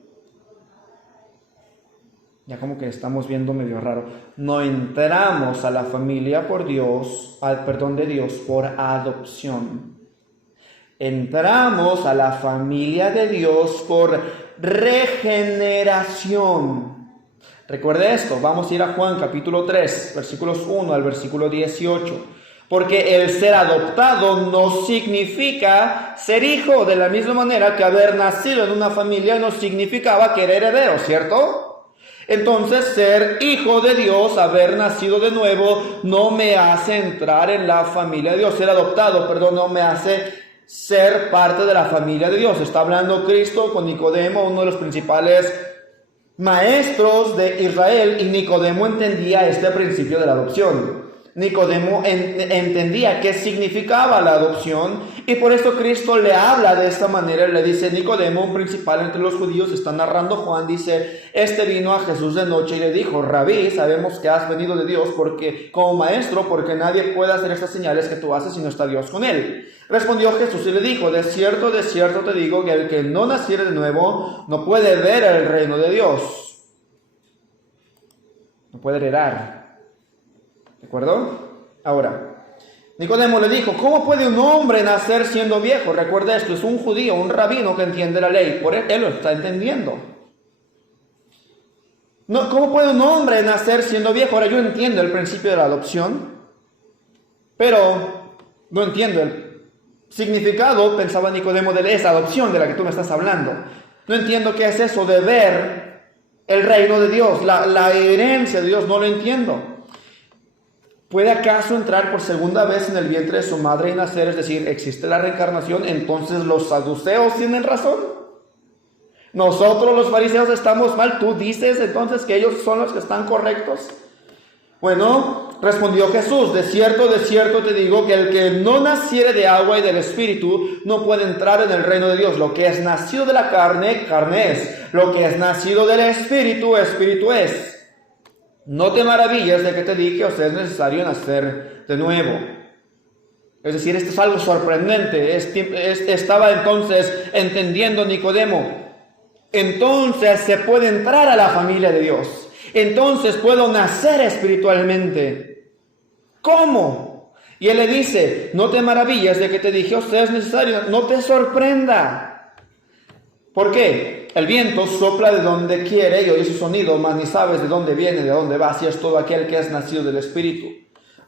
Ya como que estamos viendo medio raro. No entramos a la familia de Dios por adopción. Entramos a la familia de Dios por regeneración. Recuerde esto, vamos a ir a Juan capítulo 3, versículos 1 al versículo 18. Porque el ser adoptado no significa ser hijo, de la misma manera que haber nacido en una familia no significaba que era heredero, ¿cierto? Entonces, ser hijo de Dios, haber nacido de nuevo, no me hace entrar en la familia de Dios. Ser adoptado, no me hace ser parte de la familia de Dios. Está hablando Cristo con Nicodemo, uno de los principales maestros de Israel, y Nicodemo entendía este principio de la adopción. Nicodemo entendía qué significaba la adopción, y por eso Cristo le habla de esta manera. Le dice: Nicodemo, un principal entre los judíos, está narrando Juan, dice: este vino a Jesús de noche y le dijo: Rabí, sabemos que has venido de Dios como maestro, porque nadie puede hacer estas señales que tú haces si no está Dios con él. Respondió Jesús y le dijo: de cierto te digo que el que no naciere de nuevo no puede ver el reino de Dios. No puede heredar. ¿De acuerdo? Ahora, Nicodemo le dijo: ¿cómo puede un hombre nacer siendo viejo? Recuerda esto, es un judío, un rabino que entiende la ley. Por él lo está entendiendo. No, ¿cómo puede un hombre nacer siendo viejo? Ahora yo entiendo el principio de la adopción, pero no entiendo el significado, pensaba Nicodemo, de esa adopción de la que tú me estás hablando. No entiendo qué es eso de ver el reino de Dios, la herencia de Dios, no lo entiendo. ¿Puede acaso entrar por segunda vez en el vientre de su madre y nacer? Es decir, ¿existe la reencarnación? Entonces los saduceos tienen razón. Nosotros los fariseos estamos mal. ¿Tú dices entonces que ellos son los que están correctos? Bueno, respondió Jesús, de cierto te digo que el que no naciere de agua y del Espíritu no puede entrar en el reino de Dios. Lo que es nacido de la carne, carne es. Lo que es nacido del Espíritu, Espíritu es. No te maravilles de que te dije, os es necesario nacer de nuevo. Es decir, esto es algo sorprendente. Estaba entonces entendiendo Nicodemo. Entonces se puede entrar a la familia de Dios. Entonces puedo nacer espiritualmente. ¿Cómo? Y él le dice, no te maravilles de que te dije, os es necesario, no te sorprenda. ¿Por qué? El viento sopla de donde quiere y oye su sonido, mas ni sabes de dónde viene, de dónde va, si es todo aquel que es nacido del Espíritu.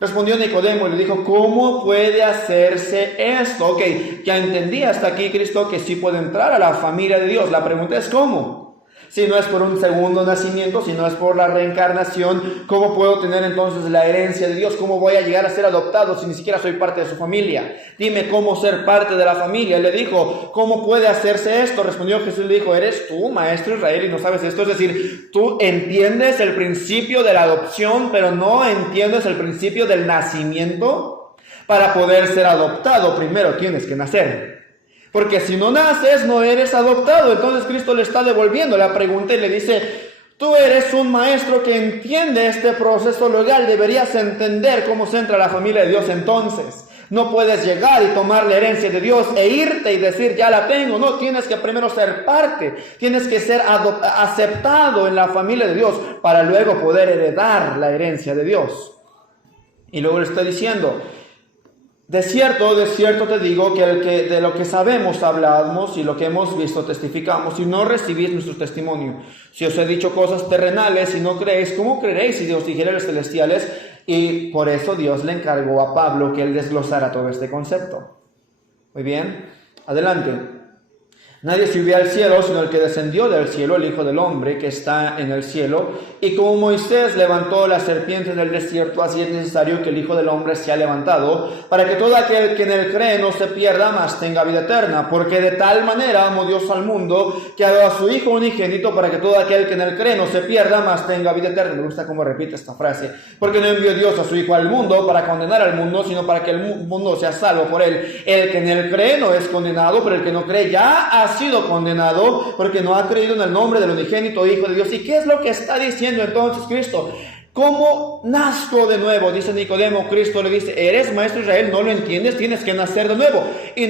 Respondió Nicodemo y le dijo, ¿cómo puede hacerse esto? Ok, ya entendí hasta aquí Cristo que sí puede entrar a la familia de Dios. La pregunta es ¿cómo? Si no es por un segundo nacimiento, si no es por la reencarnación, ¿cómo puedo tener entonces la herencia de Dios? ¿Cómo voy a llegar a ser adoptado si ni siquiera soy parte de su familia? Dime cómo ser parte de la familia. Él le dijo, ¿cómo puede hacerse esto? Respondió Jesús y le dijo, ¿eres tú, maestro Israel, y no sabes esto? Es decir, tú entiendes el principio de la adopción, pero no entiendes el principio del nacimiento. Para poder ser adoptado, primero tienes que nacer. Porque si no naces, no eres adoptado. Entonces Cristo le está devolviendo la pregunta y le dice, tú eres un maestro que entiende este proceso legal, deberías entender cómo se entra a la familia de Dios entonces. No puedes llegar y tomar la herencia de Dios e irte y decir, ya la tengo. No, tienes que primero ser parte, tienes que ser aceptado en la familia de Dios para luego poder heredar la herencia de Dios. Y luego le está diciendo, de cierto te digo que de lo que sabemos hablamos y lo que hemos visto testificamos y no recibís nuestro testimonio. Si os he dicho cosas terrenales y no creéis, ¿cómo creeréis si Dios dijera las celestiales? Y por eso Dios le encargó a Pablo que él desglosara todo este concepto. Muy bien, adelante. Nadie subió al cielo, sino el que descendió del cielo, el Hijo del Hombre que está en el cielo. Y como Moisés levantó la serpiente del desierto, así es necesario que el Hijo del Hombre sea levantado, para que todo aquel que en él cree no se pierda, mas tenga vida eterna. Porque de tal manera amó Dios al mundo, que ha dado a su Hijo unigénito, para que todo aquel que en él cree no se pierda, mas tenga vida eterna. Me gusta cómo repite esta frase. Porque no envió Dios a su Hijo al mundo para condenar al mundo, sino para que el mundo sea salvo por él. El que en él cree no es condenado, pero el que no cree ya ha sido condenado porque no ha creído en el nombre del unigénito Hijo de Dios. ¿Y qué es lo que está diciendo entonces Cristo? ¿Cómo nazco de nuevo? Dice Nicodemo. Cristo le dice, eres maestro Israel, ¿no lo entiendes? Tienes que nacer de nuevo. Y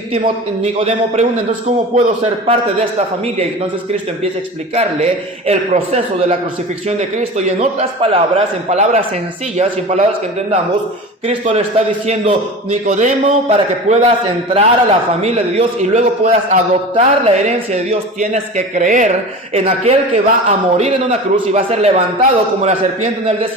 Nicodemo pregunta, entonces, ¿cómo puedo ser parte de esta familia? Y entonces Cristo empieza a explicarle el proceso de la crucifixión de Cristo. Y en otras palabras, en palabras sencillas y en palabras que entendamos, Cristo le está diciendo, Nicodemo, para que puedas entrar a la familia de Dios y luego puedas adoptar la herencia de Dios, tienes que creer en aquel que va a morir en una cruz y va a ser levantado como la serpiente en el desierto,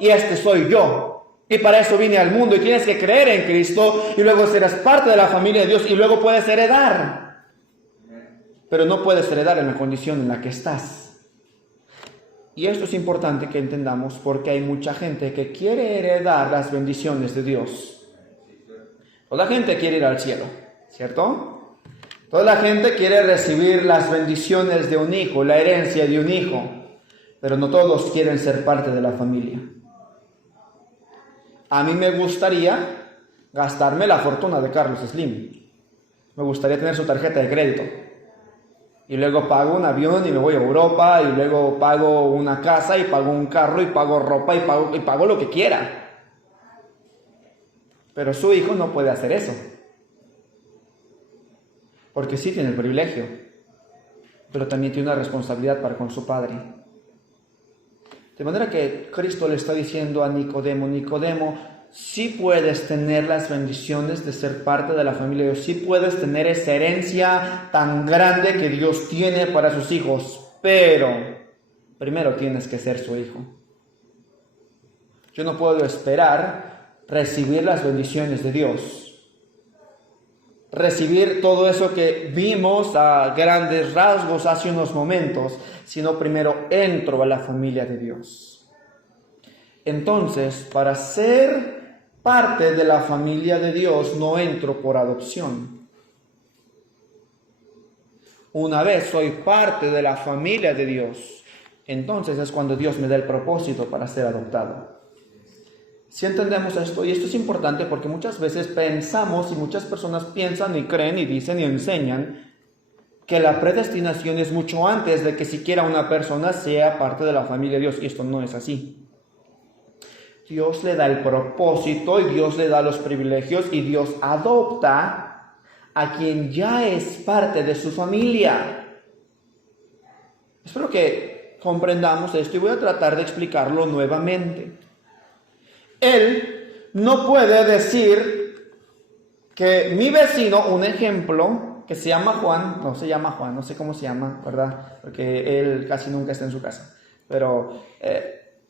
y este soy yo. Y para eso vine al mundo, y tienes que creer en Cristo y luego serás parte de la familia de Dios y luego puedes heredar. Pero no puedes heredar en la condición en la que estás. Y esto es importante que entendamos porque hay mucha gente que quiere heredar las bendiciones de Dios. Toda la gente quiere ir al cielo, ¿cierto? Toda la gente quiere recibir las bendiciones de un hijo, la herencia de un hijo, pero no todos quieren ser parte de la familia. A mí me gustaría gastarme la fortuna de Carlos Slim. Me gustaría tener su tarjeta de crédito. Y luego pago un avión y me voy a Europa, y luego pago una casa, y pago un carro, y pago ropa, y pago lo que quiera. Pero su hijo no puede hacer eso. Porque sí tiene el privilegio, pero también tiene una responsabilidad para con su padre. De manera que Cristo le está diciendo a Nicodemo, Nicodemo, sí puedes tener las bendiciones de ser parte de la familia de Dios, sí puedes tener esa herencia tan grande que Dios tiene para sus hijos, pero primero tienes que ser su hijo. Yo no puedo esperar recibir las bendiciones de Dios, recibir todo eso que vimos a grandes rasgos hace unos momentos, sino primero entro a la familia de Dios. Entonces, para ser parte de la familia de Dios, no entro por adopción. Una vez soy parte de la familia de Dios, entonces es cuando Dios me da el propósito para ser adoptado. Si entendemos esto, y esto es importante porque muchas veces pensamos y muchas personas piensan y creen y dicen y enseñan que la predestinación es mucho antes de que siquiera una persona sea parte de la familia de Dios, y esto no es así. Dios le da el propósito y Dios le da los privilegios y Dios adopta a quien ya es parte de su familia. Espero que comprendamos esto y voy a tratar de explicarlo nuevamente. Él no puede decir que mi vecino, un ejemplo, que se llama Juan, no se llama Juan, no sé cómo se llama, ¿verdad? Porque él casi nunca está en su casa, pero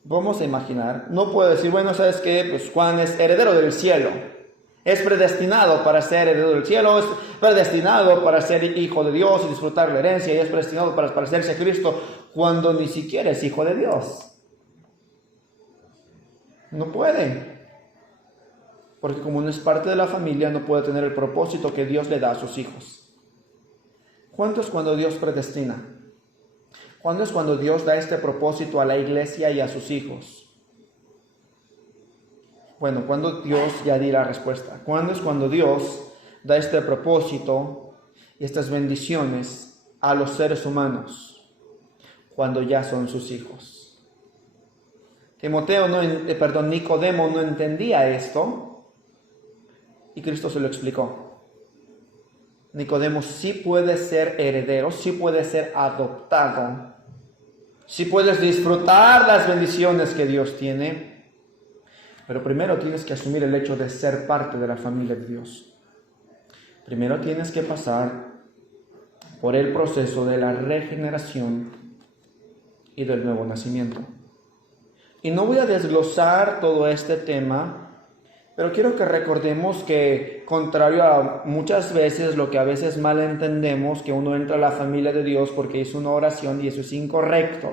vamos a imaginar, no puedo decir, bueno, ¿sabes qué? Pues Juan es heredero del cielo, es predestinado para ser heredero del cielo, es predestinado para ser hijo de Dios y disfrutar la herencia, y es predestinado para parecerse a Cristo, cuando ni siquiera es hijo de Dios. No puede, porque como no es parte de la familia, no puede tener el propósito que Dios le da a sus hijos. ¿Cuánto es cuando Dios predestina? ¿Cuándo es cuando Dios da este propósito a la iglesia y a sus hijos? Bueno, cuando Dios, ya di la respuesta. ¿Cuándo es cuando Dios da este propósito y estas bendiciones a los seres humanos? Cuando ya son sus hijos. Nicodemo no entendía esto y Cristo se lo explicó. Nicodemo sí puede ser heredero, sí puede ser adoptado, sí puedes disfrutar las bendiciones que Dios tiene, pero primero tienes que asumir el hecho de ser parte de la familia de Dios. Primero tienes que pasar por el proceso de la regeneración y del nuevo nacimiento. Y no voy a desglosar todo este tema, pero quiero que recordemos que, contrario a muchas veces lo que a veces mal entendemos, que uno entra a la familia de Dios porque hizo una oración y eso es incorrecto.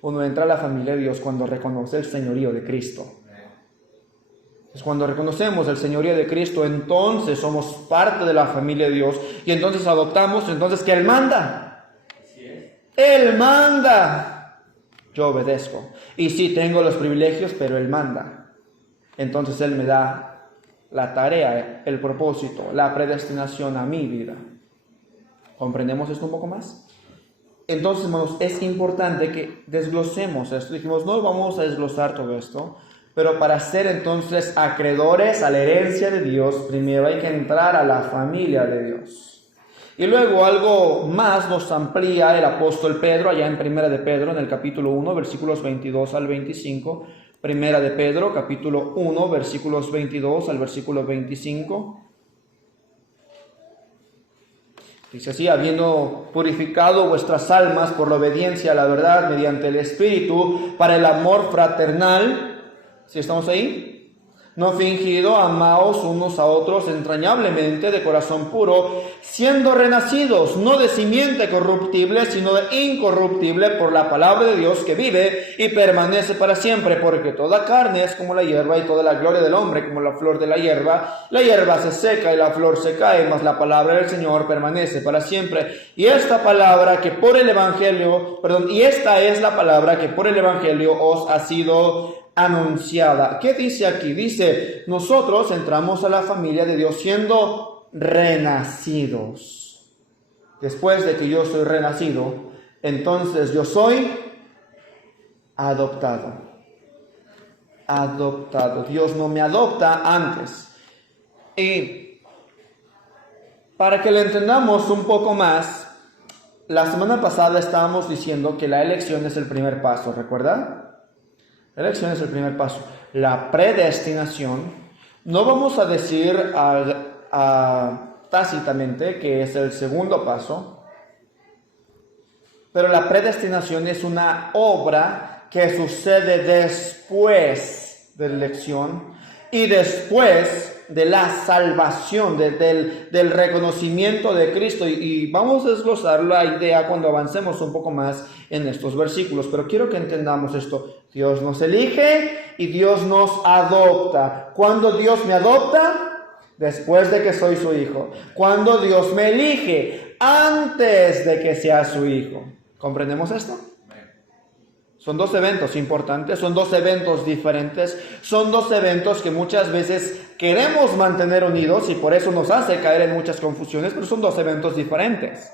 Uno entra a la familia de Dios cuando reconoce el señorío de Cristo. Es cuando reconocemos el señorío de Cristo, entonces somos parte de la familia de Dios y entonces adoptamos, entonces que Él manda. Él manda. Yo obedezco. Y sí tengo los privilegios, pero Él manda. Entonces Él me da la tarea, el propósito, la predestinación a mi vida. ¿Comprendemos esto un poco más? Entonces, hermanos, es importante que desglosemos esto. Dijimos, no vamos a desglosar todo esto, pero para ser entonces acreedores a la herencia de Dios, primero hay que entrar a la familia de Dios. Y luego algo más nos amplía el apóstol Pedro, allá en Primera de Pedro, en el capítulo 1, versículos 22 al 25. Primera de Pedro, capítulo 1, versículos 22 al versículo 25. Dice así, habiendo purificado vuestras almas por la obediencia a la verdad mediante el Espíritu, para el amor fraternal, ¿sí estamos ahí? No fingido, amaos unos a otros entrañablemente de corazón puro, siendo renacidos, no de simiente corruptible, sino de incorruptible por la palabra de Dios que vive y permanece para siempre, porque toda carne es como la hierba y toda la gloria del hombre como la flor de la hierba se seca y la flor se cae, mas la palabra del Señor permanece para siempre. Y esta es la palabra que por el Evangelio os ha sido anunciada. ¿Qué dice aquí? Dice, nosotros entramos a la familia de Dios siendo renacidos. Después de que yo soy renacido, entonces yo soy adoptado. Adoptado. Dios no me adopta antes. Y para que lo entendamos un poco más, la semana pasada estábamos diciendo que la elección es el primer paso, ¿recuerda? La elección es el primer paso. La predestinación, no vamos a decir tácitamente que es el segundo paso, Pero la predestinación es una obra que sucede después de la elección y después de la salvación, del reconocimiento de Cristo. Y vamos a desglosar la idea cuando avancemos un poco más en estos versículos. Pero quiero que entendamos esto. Dios nos elige y Dios nos adopta. ¿Cuándo Dios me adopta? Después de que soy su hijo. ¿Cuándo Dios me elige? Antes de que sea su hijo. ¿Comprendemos esto? Son dos eventos importantes, son dos eventos diferentes, son dos eventos que muchas veces queremos mantener unidos y por eso nos hace caer en muchas confusiones, pero son dos eventos diferentes.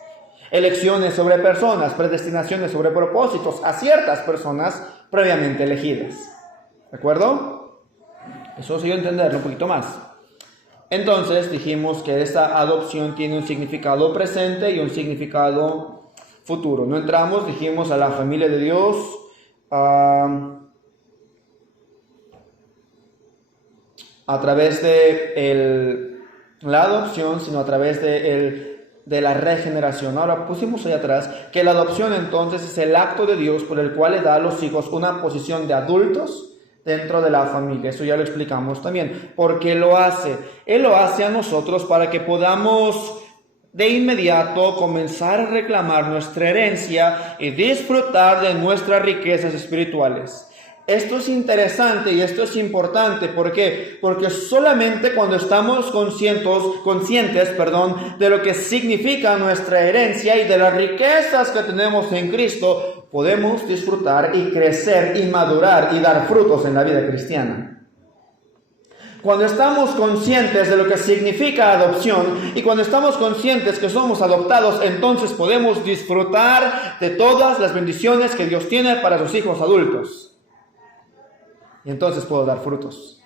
Elecciones sobre personas, predestinaciones sobre propósitos a ciertas personas previamente elegidas. ¿De acuerdo? Eso sí, entenderlo un poquito más. Entonces dijimos que esta adopción tiene un significado presente y un significado futuro. No entramos, dijimos, a la familia de Dios a través de la adopción, sino a través de la regeneración. Ahora pusimos ahí atrás que la adopción entonces es el acto de Dios por el cual le da a los hijos una posición de adultos dentro de la familia. Eso ya lo explicamos también. ¿Por qué lo hace? Él lo hace a nosotros para que podamos de inmediato comenzar a reclamar nuestra herencia y disfrutar de nuestras riquezas espirituales. Esto es interesante y esto es importante. ¿Por qué? Porque solamente cuando estamos conscientes, de lo que significa nuestra herencia y de las riquezas que tenemos en Cristo, podemos disfrutar y crecer y madurar y dar frutos en la vida cristiana. Cuando estamos conscientes de lo que significa adopción y cuando estamos conscientes que somos adoptados, entonces podemos disfrutar de todas las bendiciones que Dios tiene para sus hijos adultos. Y entonces puedo dar frutos.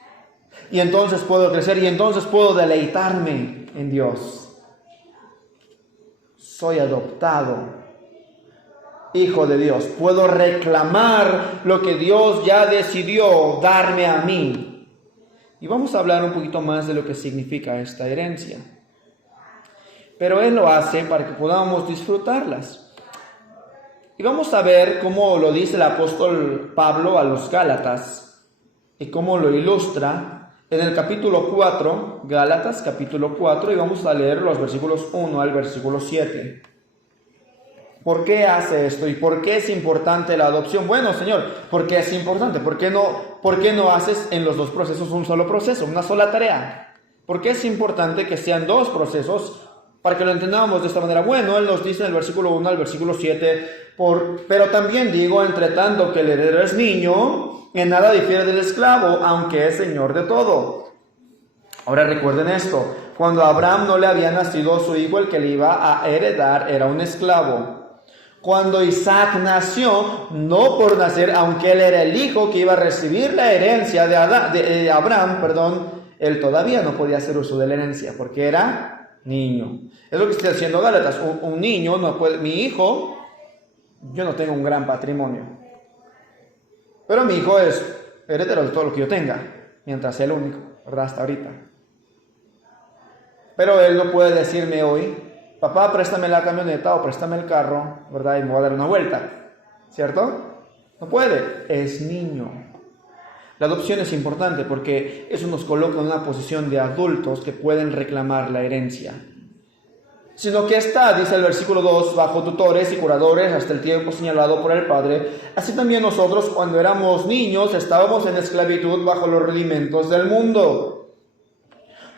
Y entonces puedo crecer y entonces puedo deleitarme en Dios. Soy adoptado, hijo de Dios. Puedo reclamar lo que Dios ya decidió darme a mí. Y vamos a hablar un poquito más de lo que significa esta herencia. Pero Él lo hace para que podamos disfrutarlas. Y vamos a ver cómo lo dice el apóstol Pablo a los Gálatas y cómo lo ilustra en el capítulo 4, Gálatas capítulo 4, y vamos a leer los versículos 1 al versículo 7. ¿Por qué hace esto? ¿Y por qué es importante la adopción? Bueno, Señor, ¿por qué es importante? ¿Por qué no haces en los dos procesos un solo proceso, una sola tarea? ¿Por qué es importante que sean dos procesos? Para que lo entendamos de esta manera. Bueno, Él nos dice en el versículo 1 al versículo 7, pero también digo, entre tanto que el heredero es niño, en nada difiere del esclavo, aunque es señor de todo. Ahora recuerden esto, cuando a Abraham no le había nacido su hijo, el que le iba a heredar era un esclavo. Cuando Isaac nació, no por nacer, aunque él era el hijo que iba a recibir la herencia de Abraham, él todavía no podía hacer uso de la herencia porque era niño. Es lo que está diciendo Gálatas. Un niño no puede, mi hijo, yo no tengo un gran patrimonio, pero mi hijo es heredero de todo lo que yo tenga, mientras sea el único, ¿verdad? Hasta ahorita. Pero él no puede decirme hoy, papá, préstame la camioneta o préstame el carro, ¿verdad? Y me voy a dar una vuelta, ¿cierto? No puede, es niño. La adopción es importante porque eso nos coloca en una posición de adultos que pueden reclamar la herencia. Sino que está, dice el versículo 2, bajo tutores y curadores hasta el tiempo señalado por el Padre. Así también nosotros, cuando éramos niños, estábamos en esclavitud bajo los rudimentos del mundo.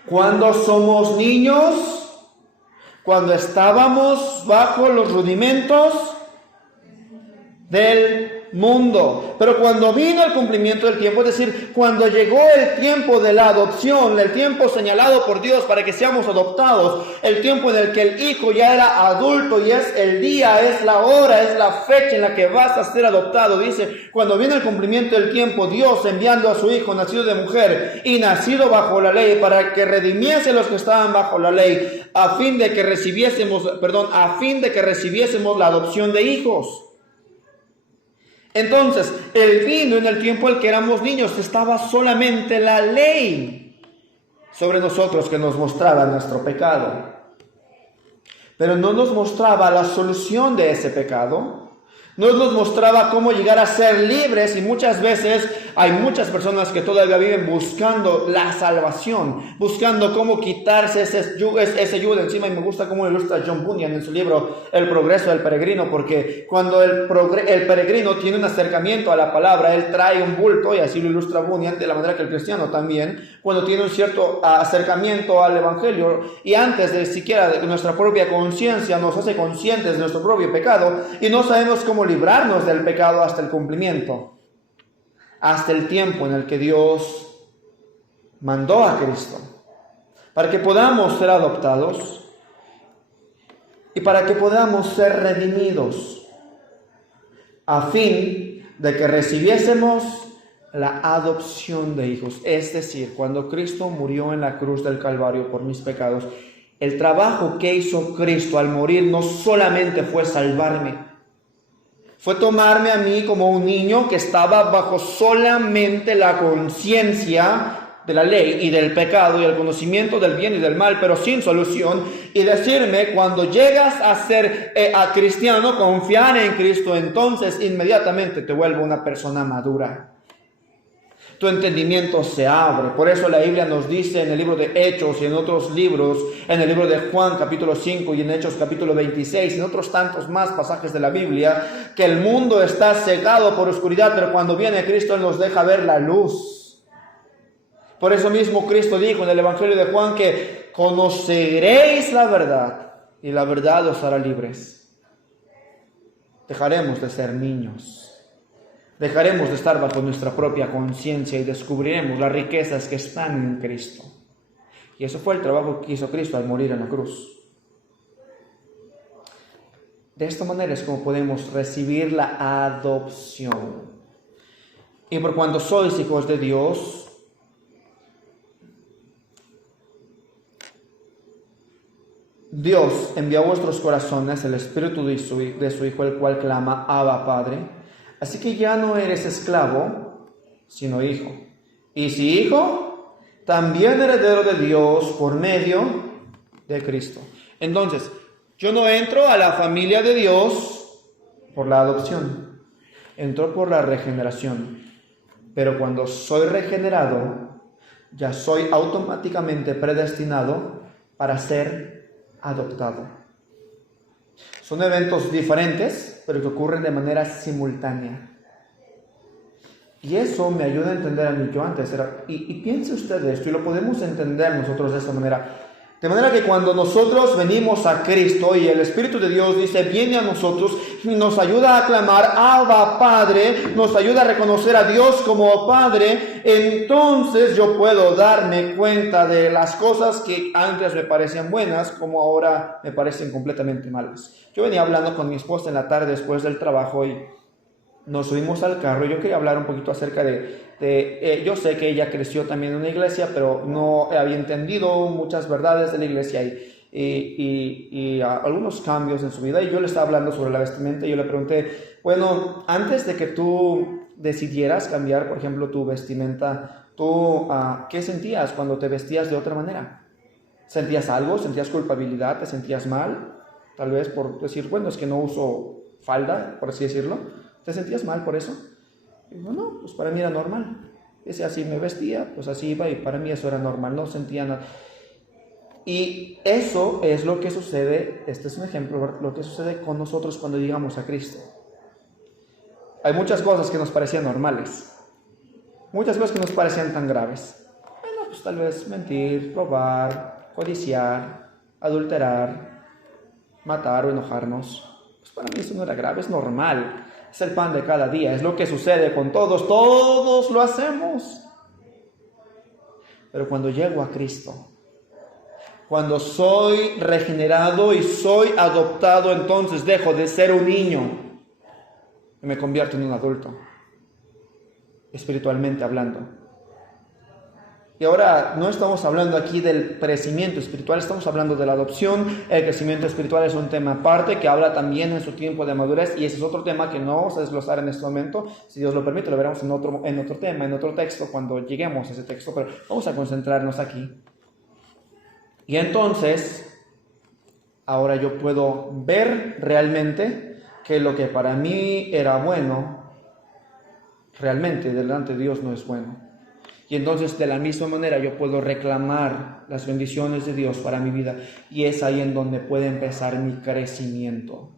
Cuando somos niños, cuando estábamos bajo los rudimentos del mundo. Pero cuando vino el cumplimiento del tiempo, es decir, cuando llegó el tiempo de la adopción, el tiempo señalado por Dios para que seamos adoptados, el tiempo en el que el hijo ya era adulto y es el día, es la hora, es la fecha en la que vas a ser adoptado. Dice, cuando viene el cumplimiento del tiempo, Dios enviando a su hijo nacido de mujer y nacido bajo la ley para que redimiese a los que estaban bajo la ley, a fin de que recibiésemos la adopción de hijos. Entonces, Él vino en el tiempo en el que éramos niños, estaba solamente la ley sobre nosotros que nos mostraba nuestro pecado. Pero no nos mostraba la solución de ese pecado, Nos mostraba cómo llegar a ser libres, y muchas veces hay muchas personas que todavía viven buscando la salvación, buscando cómo quitarse ese yugo de encima. Y me gusta cómo ilustra John Bunyan en su libro El progreso del peregrino, porque cuando el peregrino tiene un acercamiento a la palabra, él trae un bulto, y así lo ilustra Bunyan, de la manera que el cristiano también, cuando tiene un cierto acercamiento al evangelio, y antes de siquiera de nuestra propia conciencia nos hace conscientes de nuestro propio pecado, y no sabemos cómo librarnos del pecado hasta el cumplimiento, hasta el tiempo en el que Dios mandó a Cristo, para que podamos ser adoptados y para que podamos ser redimidos, a fin de que recibiésemos la adopción de hijos. Es decir, cuando Cristo murió en la cruz del Calvario por mis pecados, el trabajo que hizo Cristo al morir no solamente fue salvarme, fue tomarme a mí como un niño que estaba bajo solamente la conciencia de la ley y del pecado y el conocimiento del bien y del mal, pero sin solución, y decirme: cuando llegas a ser cristiano, confiar en Cristo, entonces inmediatamente te vuelve una persona madura. Tu entendimiento se abre. Por eso la Biblia nos dice en el libro de Hechos y en otros libros, en el libro de Juan capítulo 5 y en Hechos capítulo 26 y en otros tantos más pasajes de la Biblia, que el mundo está cegado por oscuridad, pero cuando viene Cristo Él nos deja ver la luz. Por eso mismo Cristo dijo en el Evangelio de Juan que conoceréis la verdad y la verdad os hará libres. Dejaremos de ser niños. Dejaremos de estar bajo nuestra propia conciencia y descubriremos las riquezas que están en Cristo. Y eso fue el trabajo que hizo Cristo al morir en la cruz. De esta manera es como podemos recibir la adopción. Y por cuanto sois hijos de Dios, Dios envió a vuestros corazones el Espíritu de su Hijo, el cual clama: Abba, Padre. Así que ya no eres esclavo, sino hijo. Y si hijo, también heredero de Dios por medio de Cristo. Entonces, yo no entro a la familia de Dios por la adopción. Entro por la regeneración. Pero cuando soy regenerado, ya soy automáticamente predestinado para ser adoptado. Son eventos diferentes, pero que ocurren de manera simultánea. Y eso me ayuda a entender a mí. Yo antes era, y piense usted esto, y lo podemos entender nosotros de esta manera. De manera que cuando nosotros venimos a Cristo y el Espíritu de Dios viene a nosotros y nos ayuda a clamar: Abba, Padre, nos ayuda a reconocer a Dios como Padre, entonces yo puedo darme cuenta de las cosas que antes me parecían buenas, como ahora me parecen completamente malas. Yo venía hablando con mi esposa en la tarde después del trabajo y nos subimos al carro. Yo quería hablar un poquito acerca yo sé que ella creció también en una iglesia, pero no había entendido muchas verdades de la iglesia y algunos cambios en su vida. Y yo le estaba hablando sobre la vestimenta y yo le pregunté: bueno, antes de que tú decidieras cambiar, por ejemplo, tu vestimenta, ¿tú qué sentías cuando te vestías de otra manera? ¿Sentías algo? ¿Sentías culpabilidad? ¿Te sentías mal? Tal vez por decir: bueno, es que no uso falda, por así decirlo. ¿Te sentías mal por eso? Y digo: no, pues para mí era normal. Ese así me vestía, pues así iba, y para mí eso era normal, no sentía nada. Y eso es lo que sucede, este es un ejemplo, lo que sucede con nosotros cuando llegamos a Cristo. Hay muchas cosas que nos parecían normales, muchas cosas que nos parecían tan graves. Bueno, pues tal vez mentir, robar, codiciar, adulterar, matar o enojarnos. Pues para mí eso no era grave, es normal. Es el pan de cada día, es lo que sucede con todos lo hacemos. Pero cuando llego a Cristo, cuando soy regenerado y soy adoptado, entonces dejo de ser un niño y me convierto en un adulto, espiritualmente hablando. Y ahora no estamos hablando aquí del crecimiento espiritual, estamos hablando de la adopción. El crecimiento espiritual es un tema aparte que habla también en su tiempo de madurez, y ese es otro tema que no vamos a desglosar en este momento. Si Dios lo permite, lo veremos en otro tema, en otro texto, cuando lleguemos a ese texto, pero vamos a concentrarnos aquí. Y entonces, ahora yo puedo ver realmente que lo que para mí era bueno, realmente delante de Dios no es bueno. Y entonces de la misma manera yo puedo reclamar las bendiciones de Dios para mi vida. Y es ahí en donde puede empezar mi crecimiento.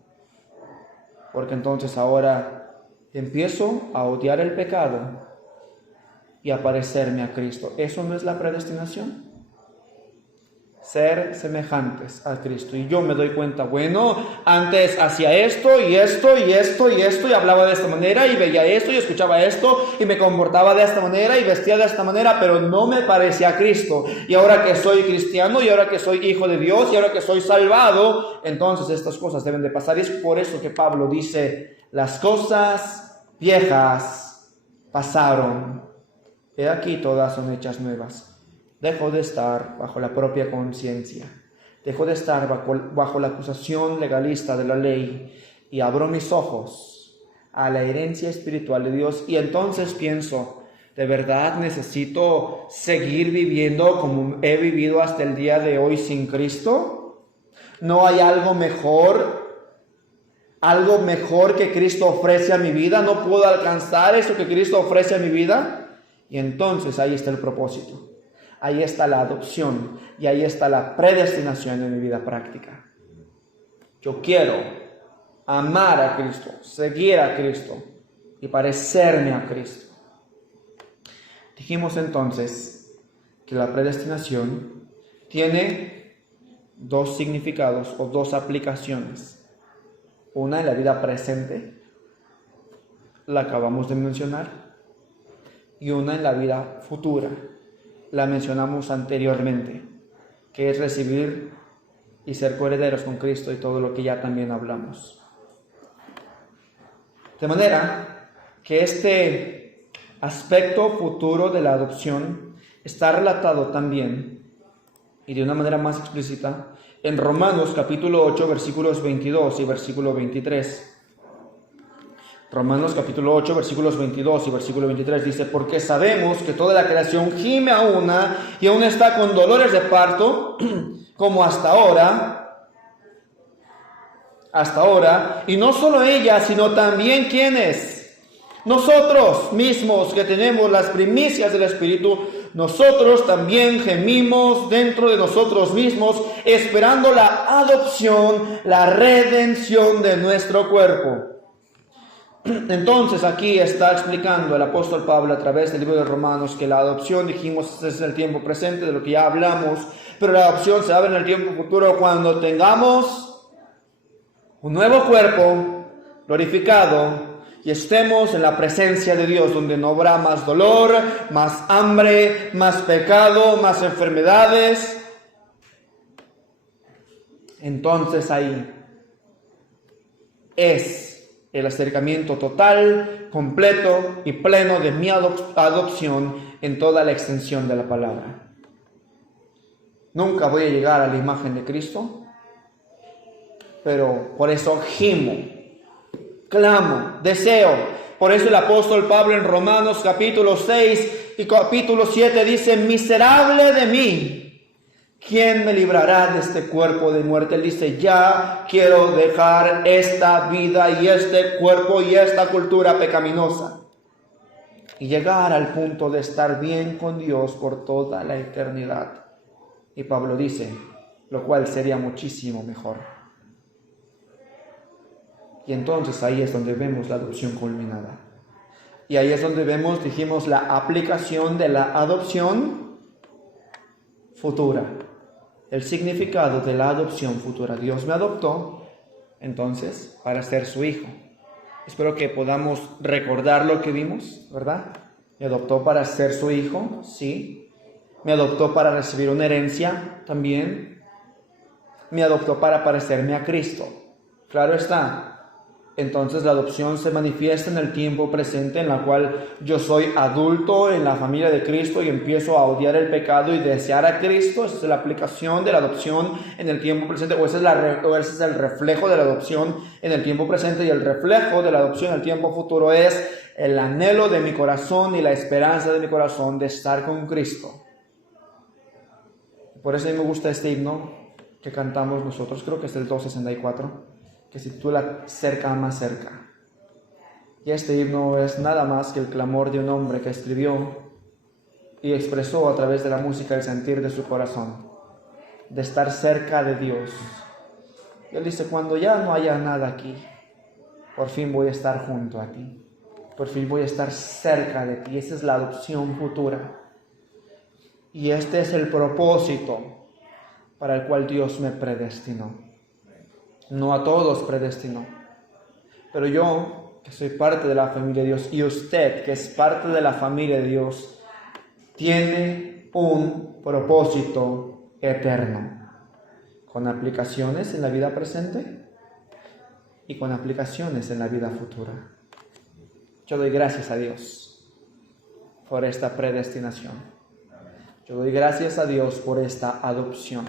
Porque entonces ahora empiezo a odiar el pecado y a parecerme a Cristo. ¿Eso no es la predestinación? Ser semejantes a Cristo. Y yo me doy cuenta, bueno, antes hacía esto y esto y esto y esto, y hablaba de esta manera y veía esto y escuchaba esto y me comportaba de esta manera y vestía de esta manera, pero no me parecía a Cristo. Y ahora que soy cristiano y ahora que soy hijo de Dios y ahora que soy salvado, entonces estas cosas deben de pasar. Y es por eso que Pablo dice, las cosas viejas pasaron, he aquí todas son hechas nuevas. Dejo de estar bajo la propia conciencia, dejo de estar bajo la acusación legalista de la ley y abro mis ojos a la herencia espiritual de Dios. Y entonces pienso, ¿de verdad necesito seguir viviendo como he vivido hasta el día de hoy sin Cristo? ¿No hay algo mejor que Cristo ofrece a mi vida? ¿No puedo alcanzar eso que Cristo ofrece a mi vida? Y entonces ahí está el propósito. Ahí está la adopción y ahí está la predestinación en mi vida práctica. Yo quiero amar a Cristo, seguir a Cristo y parecerme a Cristo. Dijimos entonces que la predestinación tiene dos significados o dos aplicaciones. Una en la vida presente, la acabamos de mencionar, y una en la vida futura. La mencionamos anteriormente, que es recibir y ser coherederos con Cristo y todo lo que ya también hablamos. De manera que este aspecto futuro de la adopción está relatado también, y de una manera más explícita, en Romanos capítulo 8, versículos 22 y versículo 23. Romanos capítulo 8, versículos 22 y versículo 23 dice, porque sabemos que toda la creación gime a una y aún está con dolores de parto, como hasta ahora, y no solo ella, sino también quienes, nosotros mismos que tenemos las primicias del Espíritu, nosotros también gemimos dentro de nosotros mismos, esperando la adopción, la redención de nuestro cuerpo. Entonces aquí está explicando el apóstol Pablo a través del libro de Romanos que la adopción, dijimos, es el tiempo presente de lo que ya hablamos, pero la adopción se abre en el tiempo futuro cuando tengamos un nuevo cuerpo glorificado y estemos en la presencia de Dios, donde no habrá más dolor, más hambre, más pecado, más enfermedades. Entonces ahí es el acercamiento total, completo y pleno de mi adopción en toda la extensión de la palabra. Nunca voy a llegar a la imagen de Cristo, pero por eso gimo, clamo, deseo. Por eso el apóstol Pablo en Romanos capítulo 6 y capítulo 7 dice, miserable de mí, ¿quién me librará de este cuerpo de muerte? Él dice, ya quiero dejar esta vida y este cuerpo y esta cultura pecaminosa y llegar al punto de estar bien con Dios por toda la eternidad. Y Pablo dice, lo cual sería muchísimo mejor. Y entonces ahí es donde vemos la adopción culminada. Y ahí es donde vemos, dijimos, la aplicación de la adopción futura. El significado de la adopción futura. Dios me adoptó, entonces, para ser su hijo. Espero que podamos recordar lo que vimos, ¿verdad? Me adoptó para ser su hijo, sí. Me adoptó para recibir una herencia, también. Me adoptó para parecerme a Cristo. Claro está. Entonces la adopción se manifiesta en el tiempo presente, en la cual yo soy adulto en la familia de Cristo y empiezo a odiar el pecado y desear a Cristo. Esa es la aplicación de la adopción en el tiempo presente, o ese es el reflejo de la adopción en el tiempo presente, y el reflejo de la adopción en el tiempo futuro es el anhelo de mi corazón y la esperanza de mi corazón de estar con Cristo. Por eso a mí me gusta este himno que cantamos nosotros, creo que es el 264, que se titula Cerca más cerca. Y este himno es nada más que el clamor de un hombre que escribió y expresó a través de la música el sentir de su corazón, de estar cerca de Dios. Y él dice, cuando ya no haya nada aquí, por fin voy a estar junto a ti. Por fin voy a estar cerca de ti. Esa es la adopción futura. Y este es el propósito para el cual Dios me predestinó. No a todos predestinó. Pero yo, que soy parte de la familia de Dios, y usted, que es parte de la familia de Dios, tiene un propósito eterno, con aplicaciones en la vida presente y con aplicaciones en la vida futura. Yo doy gracias a Dios por esta predestinación. Yo doy gracias a Dios por esta adopción.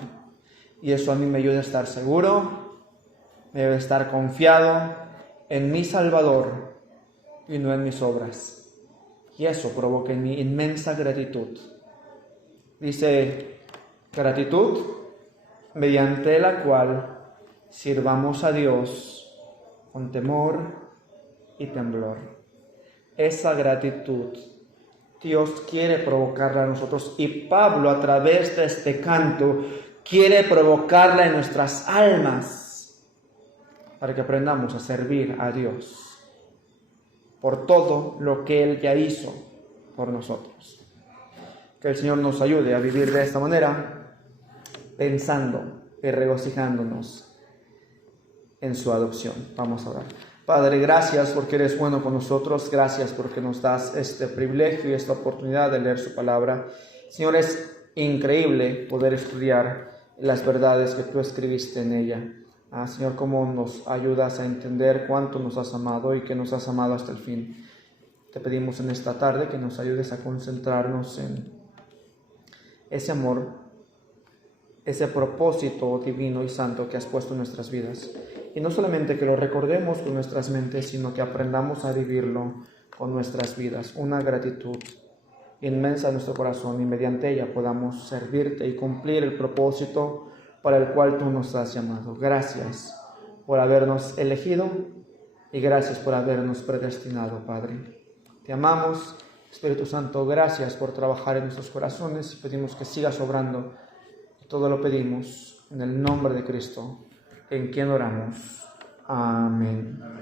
Y eso a mí me ayuda a estar seguro, me ayuda a estar confiado en mi Salvador y no en mis obras. Y eso provoca en mí inmensa gratitud. Dice, gratitud mediante la cual sirvamos a Dios con temor y temblor. Esa gratitud Dios quiere provocarla a nosotros, y Pablo a través de este canto quiere provocarla en nuestras almas para que aprendamos a servir a Dios por todo lo que Él ya hizo por nosotros. Que el Señor nos ayude a vivir de esta manera, pensando y regocijándonos en su adopción. Vamos a orar. Padre, gracias porque eres bueno con nosotros, gracias porque nos das este privilegio y esta oportunidad de leer su palabra. Señor, es increíble poder estudiar las verdades que tú escribiste en ella. Señor, cómo nos ayudas a entender cuánto nos has amado y que nos has amado hasta el fin. Te pedimos en esta tarde que nos ayudes a concentrarnos en ese amor, ese propósito divino y santo que has puesto en nuestras vidas. Y no solamente que lo recordemos con nuestras mentes, sino que aprendamos a vivirlo con nuestras vidas. Una gratitud inmensa en nuestro corazón, y mediante ella podamos servirte y cumplir el propósito para el cual tú nos has llamado. Gracias por habernos elegido y gracias por habernos predestinado, Padre. Te amamos, Espíritu Santo, gracias por trabajar en nuestros corazones y pedimos que sigas obrando. Todo lo pedimos en el nombre de Cristo, en quien oramos. Amén.